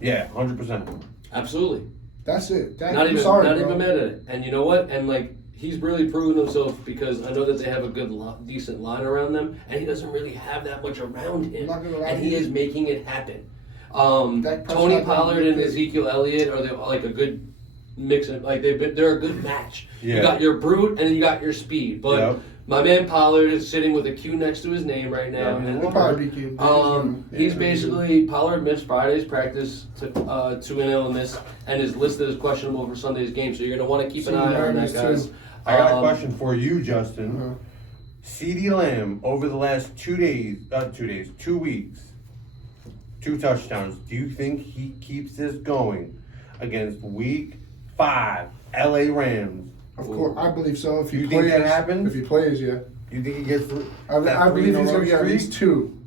Yeah, 100%. Absolutely. That's it. Dak, Not I'm even sorry, not bro. even mad at it. And you know what? And like he's really proven himself because I know that they have a good, decent line around them, and he doesn't really have that much around him, I'm not gonna lie and to he you. is making it happen. Dak Tony Prescott Pollard done and good. Ezekiel Elliott are like a good mix of like they're a good match. Yeah. You got your brute and then you got your speed, but. Yep. My man Pollard is sitting with a Q next to his name right now. Yeah, and He'll probably beat you. He's basically Pollard missed Friday's practice to an illness and is listed as questionable for Sunday's game. So you're gonna want to keep an eye on that, guys. I got a question for you, Justin. Uh-huh. CeeDee Lamb over the last 2 weeks, 2 touchdowns. Do you think he keeps this going against Week 5 LA Rams? Of course, I believe so. If he You plays, think that happens? If he plays, yeah. You think he gets? I believe he's gonna get at streak? least 2.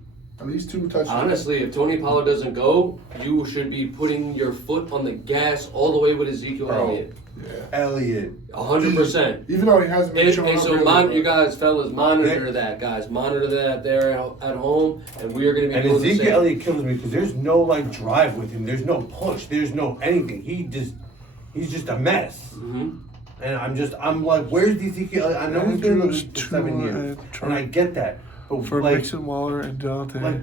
At least 2 touchdowns. Honestly, if Tony Pollard doesn't go, you should be putting your foot on the gas all the way with Ezekiel Bro. Elliott. Yeah. $100%. Elliott. Even though he hasn't been showing up So really you well. guys, fellas, monitor that, guys. Monitor that there at home, and we are going to be And doing the Ezekiel same. Elliott kills me because there's no like drive with him. There's no push. There's no anything. He's just a mess. Mhm. And I'm like, where's the Ezekiel Elliott? I know he's been in the league for 7 years, and I get that. But For like, Mixon, Waller, and Dante. like,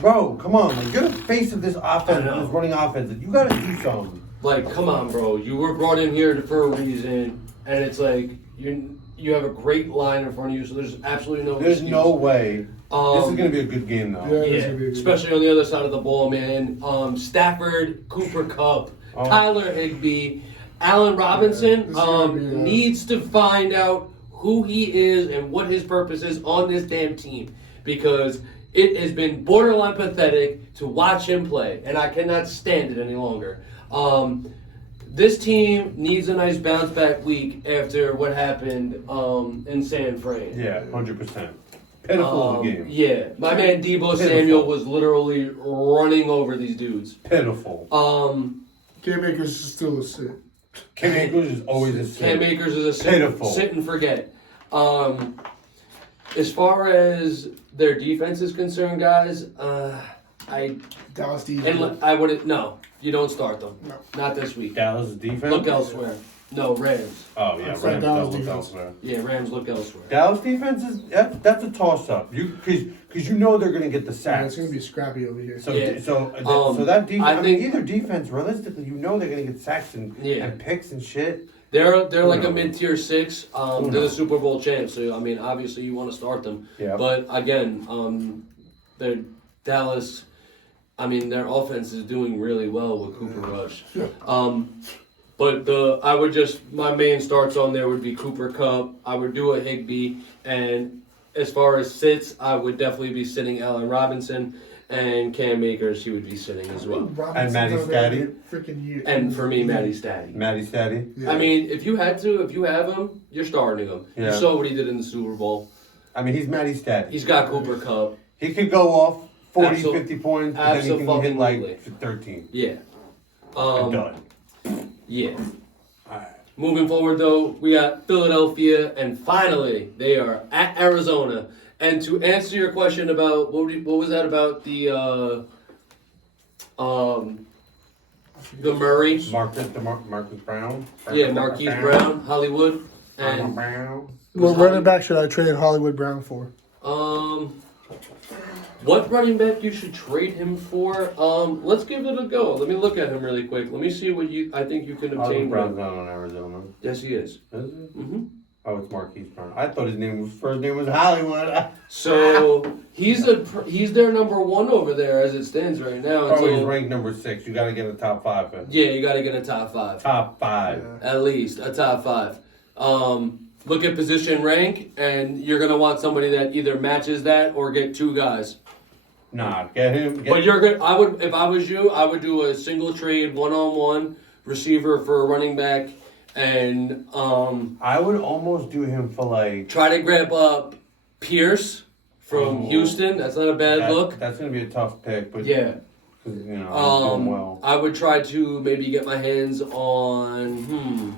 bro, come on, like, you're the face of this offense, I know. this running offense. You gotta do something. Like, come on, bro. You were brought in here for a reason, and it's like you have a great line in front of you, so there's absolutely no There's excuse. no way. This is Um, gonna be a good game, though. Yeah. Yeah, It's gonna be a good especially on the other side of the ball, man. Stafford, Cooper Kupp, Oh. Tyler Higbee, Allen Robinson this is gonna be, needs to find out who he is and what his purpose is on this damn team because it has been borderline pathetic to watch him play, and I cannot stand it any longer. This team needs a nice bounce back week after what happened in San Fran. Yeah, 100%. Pitiful of the game. Yeah, my man Debo Pitiful. Samuel was literally running over these dudes. Pitiful. Cam Akers is still a sit. Cam Akers is always a Cam sit. Akers is a Pitiful. sit and forget. As far as their defense is concerned, guys, Dallas defense. I wouldn't. No, you don't start them. No. Not this week. Dallas defense. Look elsewhere. No, Rams. Oh yeah, I said Rams Dallas don't look defense. elsewhere. Yeah, Rams look elsewhere. Dallas defense is that's a toss up. Because you know they're gonna get the Yeah, sacks. it's gonna be scrappy over here. So Yeah. so that defense. I I mean, think- either defense, realistically, you know they're gonna get sacks and picks and shit. They're like a knows? mid-tier 6. They're the knows? Super Bowl champs, so I mean, obviously you want to start them. Yeah. But again, they're Dallas. I mean, their offense is doing really well with Cooper Rush. Yeah. But my main starts on there would be Cooper Kupp. I would do a Higbee, and as far as sits, I would definitely be sitting Allen Robinson, and Cam Akers he would be sitting as well. Robinson's Matty over there Statty? Freaking year. And for me, Matty Statty. Matty Statty. Yeah. I mean, if you have him, you're starting him. You Yeah. saw what he did in the Super Bowl. I mean, he's Matty Statty. He's got Cooper Kupp. He could go off 40, Absol- 50 points, but then he can hit absolutely. like 13. Yeah. Done. Yeah. Alright. Moving forward, though, we got Philadelphia, and finally, they are at Arizona. And to answer your question about what was that about the Murray? Marcus Brown. Yeah, Marquise Brown, Hollywood, and Brown. What running back should I trade Hollywood Brown for? what running back you should trade him for? Let's give it a go. Let me look at him really quick. Let me see what I think you can Hollywood obtain. Brown's not on Arizona. Yes, he is. Is it? Mm-hmm. Oh, it's Marquise Brown. I thought his first name was Hollywood. So he's their number 1 over there as it stands right now. Oh, he's Until, ranked number 6. You got to get a top 5. Then. yeah, you got to get a top 5. Top 5. At least a top 5. Look at position rank, and you're gonna want somebody that either matches that or get 2 guys. Nah, get him. But you're good. I would, if I was you, I would do a single trade, 1-on-1 receiver for a running back, and I would almost do him for like. try to grab up Pierce from Oh. Houston. That's not a bad look. That's gonna be a tough pick, but Yeah. 'Cause, you know, he's doing well. I would try to maybe get my hands on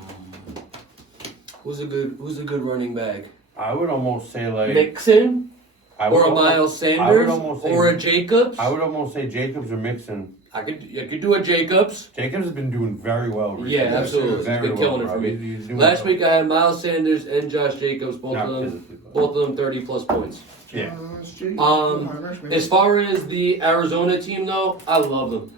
who's a good running back? I would almost say like Mixon I would or a almost- Miles I would Sanders almost say- or a Jacobs. I would almost say Jacobs or Mixon. I could do a Jacobs. Jacobs has been doing very well recently. Yeah, absolutely. He's Very been killing it well, for bro. me. He's doing Last well. week I had Miles Sanders and Josh Jacobs, both Not of them physically, but- 30 plus points. Yeah. As far as the Arizona team though, I love them.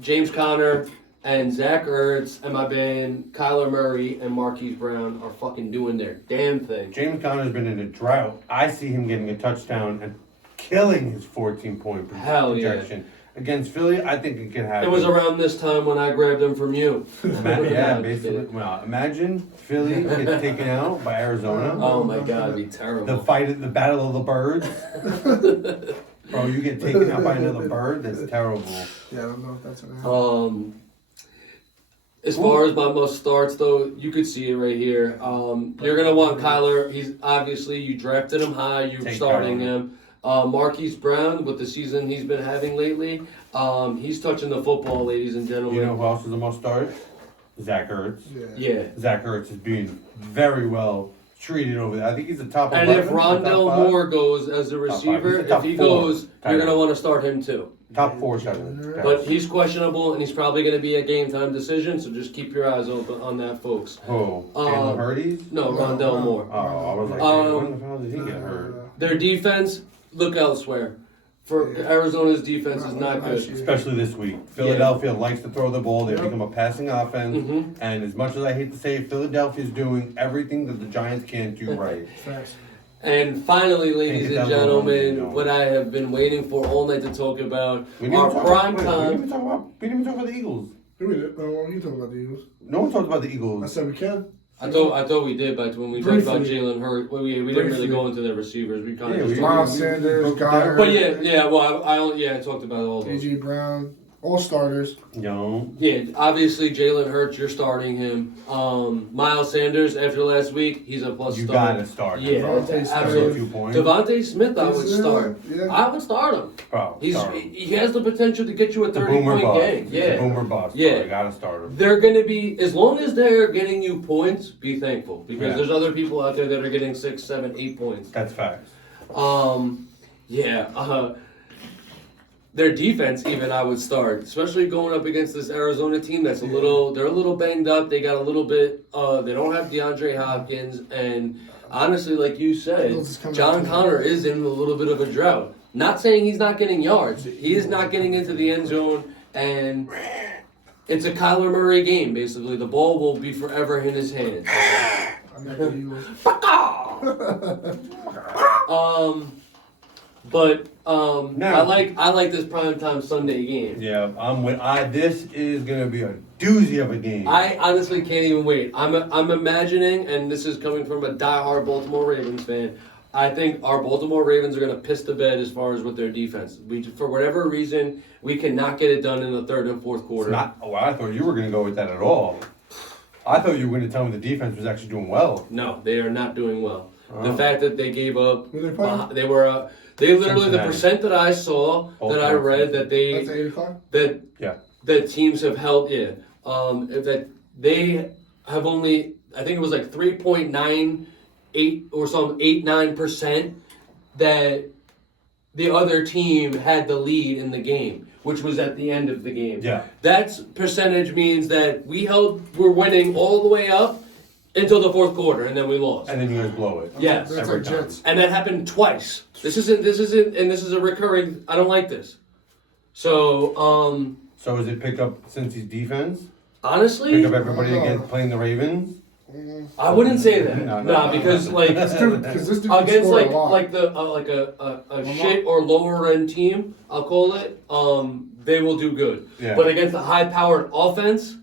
James Conner and Zach Ertz and my man Kyler Murray and Marquise Brown are fucking doing their damn thing. James Conner's been in a drought. I see him getting a touchdown and killing his 14-point Hell yeah. projection. Against Philly, I think it can happen. It was around this time when I grabbed them from you. Yeah, basically. Well, imagine Philly gets taken out by Arizona. Oh my god, it'd be The terrible. the battle of the birds. Bro, you get taken out by another bird. That's terrible. Yeah, I don't know if that's gonna happen. As far as my must starts though, you could see it right here. You're gonna want Kyler. He's obviously you drafted him high. You're Take starting Kyler. him. Marquise Brown with the season he's been having lately. He's touching the football, ladies and gentlemen. You know who else is the most start? Zach Ertz. Yeah. Zach Ertz is being very well treated over there. I think he's the top And 11, if Rondell top five. Moore goes as a receiver, He's the top if he four goes, tight you're end. gonna want to start him too. Top 4 7. But he's questionable, and he's probably going to be a game time decision. So just keep your eyes open on that, folks. Oh, Jalen Hurts? No, Rondell Moore. Oh, I was like, when the hell did he get hurt? Their defense, look elsewhere. For Arizona's defense is not good. Especially this week. Philadelphia likes to throw the ball. They become a passing offense. Mhm. And as much as I hate to say it, Philadelphia's doing everything that the Giants can't do right. Facts. And finally, ladies Can't get and down the line, you gentlemen, know. what I have been waiting for all night to talk about, We didn't our talk prime about, time. we didn't even talk about the Eagles. Who is it? No, you talking about the Eagles? No one talked about the I Eagles. said we can. I thought we did, but when we talked about Briefly. Jalen Hurts, we didn't really Briefly. go into the receivers. We kind Yeah, of we- just Miles Sanders, broke it Goddard. down. But well, I talked about all those. AJ Brown, all starters. No. Yeah, obviously Jalen Hurts, you're starting him. Miles Sanders, after last week, he's a plus You start. gotta start. Yeah, bro. Devontae absolutely. 32 points. Devontae Smith, I would Yeah, start. yeah. I would start him. Bro, start him. He has the potential to get you a The boomer 30-point bust. game. It's Yeah. a boomer bust. Yeah. Bro. You gotta start him. They're going to be, as long as they're getting you points, be thankful. Because Yeah. there's other people out there that are getting 6, 7, 8 points. That's facts. Their defense, even I would start, especially going up against this Arizona team that's they're a little banged up. They got a little bit, they don't have DeAndre Hopkins, and honestly, like you said, John Connor is in a little bit of a drought. Not saying he's not getting yards, he is not getting into the end zone, and it's a Kyler Murray game. Basically, the ball will be forever in his hands. I'm not the Eagles. Now- I like this primetime Sunday game. Yeah, I'm with. This is gonna be a doozy of a game. I honestly can't even wait. I'm imagining, and this is coming from a diehard Baltimore Ravens fan. I think our Baltimore Ravens are going to piss the bed as far as with their defense. For whatever reason, we cannot get it done in the third and fourth quarter. It's not. Oh, I thought you were gonna go with that at all. I thought you were gonna tell me the defense was actually doing well. No, they are not doing well. The Oh. fact that they gave up, Who they playing? they were, they literally the Cincinnati. percent that I saw that I read that That's 8 o'clock? that teams have held that they have only I think it was like 3.98 or some 8-9% that the other team had the lead in the game, which was at the end of the game. Yeah. That percentage means that we're winning all the way up until the fourth quarter, and then we lost. And then you guys blow it. Yes. That's Every like time. Jets. And that happened twice. This isn't, and this is a recurring. I don't like this. So, So is it pick up Cincy's defense? honestly, Pick up everybody against playing the Ravens? I wouldn't say that. No, Nah, no. because like Because this dude can against score like a lot. like the like a shit or lower end team, I'll call it. They will do good. Yeah. But against a high powered offense,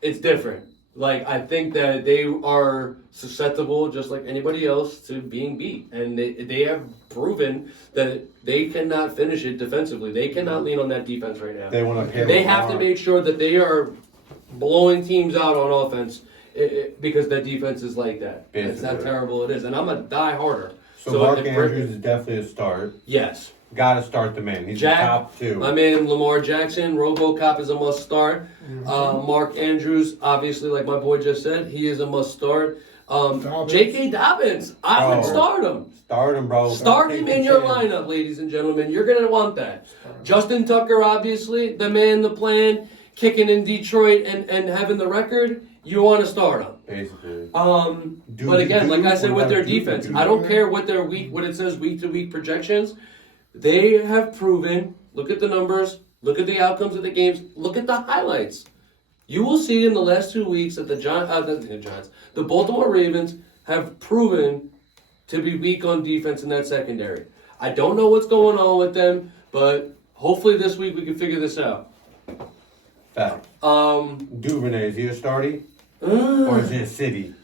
it's different. Like I think that they are susceptible, just like anybody else, to being beat, and they have proven that they cannot finish it defensively. They cannot lean on that defense right now. They want to. They have to make sure that they are blowing teams out on offense because that defense is like that. It's how Basically. terrible it is. And I'm a die-harder. So Mark if Andrews is definitely a start. Yes. Gotta start the man. He's the top two. My man Lamar Jackson, RoboCop is a must start. Mark Andrews, obviously, like my boy just said, he is a must start. J.K. Dobbins, I would start him. Start him, bro. Start him in your lineup, ladies and gentlemen. You're going to want that. Justin Tucker, obviously, the man, the plan, kicking in Detroit and having the record. You want to start him. Basically. But again, like I said with their defense, I don't care what their what it says week to week projections. They have proven, look at the numbers, look at the outcomes of the games, look at the highlights. You will see in the last 2 weeks that the Baltimore Ravens have proven to be weak on defense in that secondary. I don't know what's going on with them, but hopefully this week we can figure this out. Fact. Duvernay, is he a starty? Or is he a city?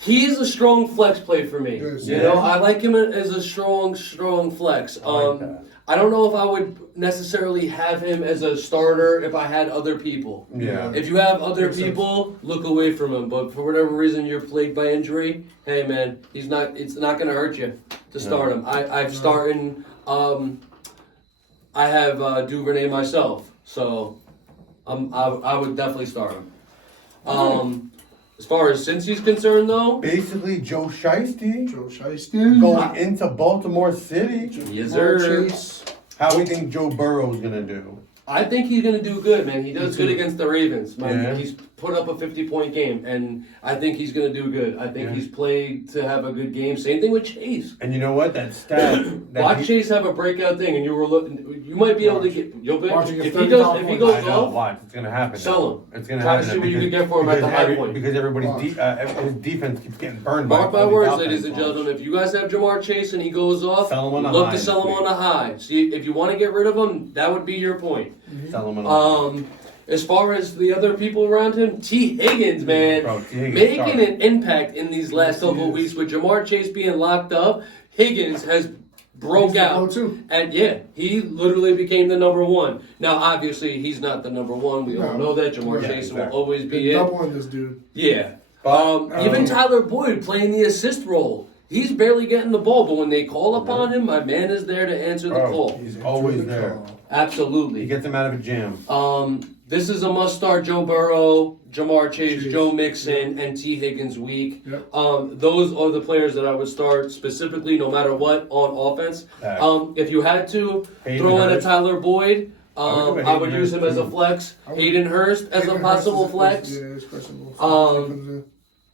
He's a strong flex play for me. Yes, you know, I like him as a strong flex. I don't know if I would necessarily have him as a starter if I had other people. Yeah. If you have other people, look away from him. But for whatever reason you're plagued by injury, hey man, it's not going to hurt you to start him. I've started. I have Duvernay myself, so I would definitely start him. As far as since he's concerned, though, basically Joe Shiesty Joe Shiesty. going into Baltimore City. yes, sir. How do we think Joe Burrow's gonna do? I think he's going to do good, man. He does good against the Ravens. Yeah. He's put up a 50-point game, and I think he's going to do good. I think he's played to have a good game. Same thing with Chase. And you know what? That stat. Watch Chase have a breakout thing, and you were looking. You might be able to get. You'll be, Watching if his he goes 35 off. I know, watch. It's gonna happen. Sell him. It's gonna Try to happen. see what you can get for him at the high point. Because everybody's his defense keeps getting burned. Mark by my all words, these ladies and offense gentlemen. If you guys have Jamar Chase and he goes off, Sell him on a look high to sell him this on a high. See, if you want to get rid of him, that would be your point. Sell him on a high. As far as the other people around him, T. Higgins, man, Bro, T. Higgins making an impact in these last couple of weeks with Jamar Chase being locked up. Higgins has broke out, and he literally became the number one. Now, obviously, he's not the number one. We all know that Jamar Chase will always be it. Doubling this dude. Yeah. Even Tyler Boyd playing the assist role. He's barely getting the ball, but when they call upon him, my man is there to answer the call. He's always there. Absolutely. He gets him out of a jam. This is a must-start Joe Burrow, Jamar Chase, Joe Mixon, and T. Higgins week. Yep. Those are the players that I would start specifically, no matter what, on offense. If you had to throw in a Tyler Boyd, I would use him as a flex. Hayden Hurst as a possible flex. Yeah, it's questionable.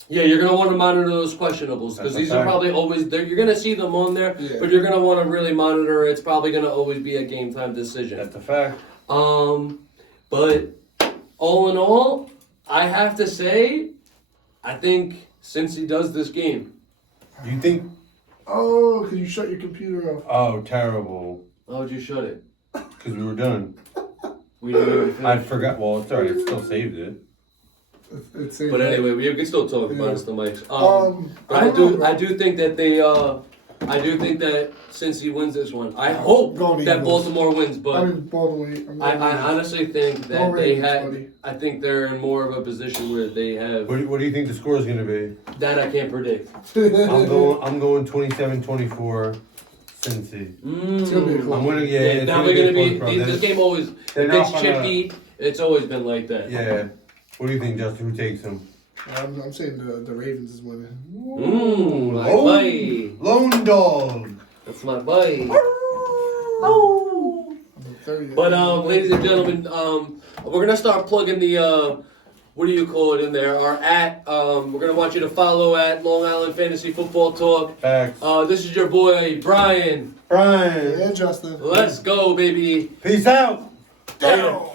Yeah, you're going to want to monitor those questionables because these are probably always there. You're going to see them on there, but you're going to want to really monitor. It's probably going to always be a game time decision. That's a fact. But all in all, I have to say, I think since he does this game. You think? Oh, because you shut your computer off. Oh, terrible. Why would you shut it? Because we were done. We didn't even finish. I forgot. Well, it's alright. It still saved it. But anyway, we can still talk about it, the mics. But I do think that they. I do think that since he wins this one, I hope that Baltimore wins. But I honestly think that they had. I think they're in more of a position where they have. What do you think the score is going to be? That I can't predict. I'm going 27-24. Cincy. It's gonna be I'm gonna get. Now they're gonna be. This game always. Against Chippy, it's always been like that. Yeah. What do you think, Justin? Who takes him? I'm saying the Ravens is winning. My boy. Lone dog. That's my boy. But ladies and gentlemen, we're gonna start plugging the what do you call it in there? Our we're gonna want you to follow at Long Island Fantasy Football Talk. Facts. This is your boy Brian. Yeah, Justin. Let's go, baby. Peace out. Down.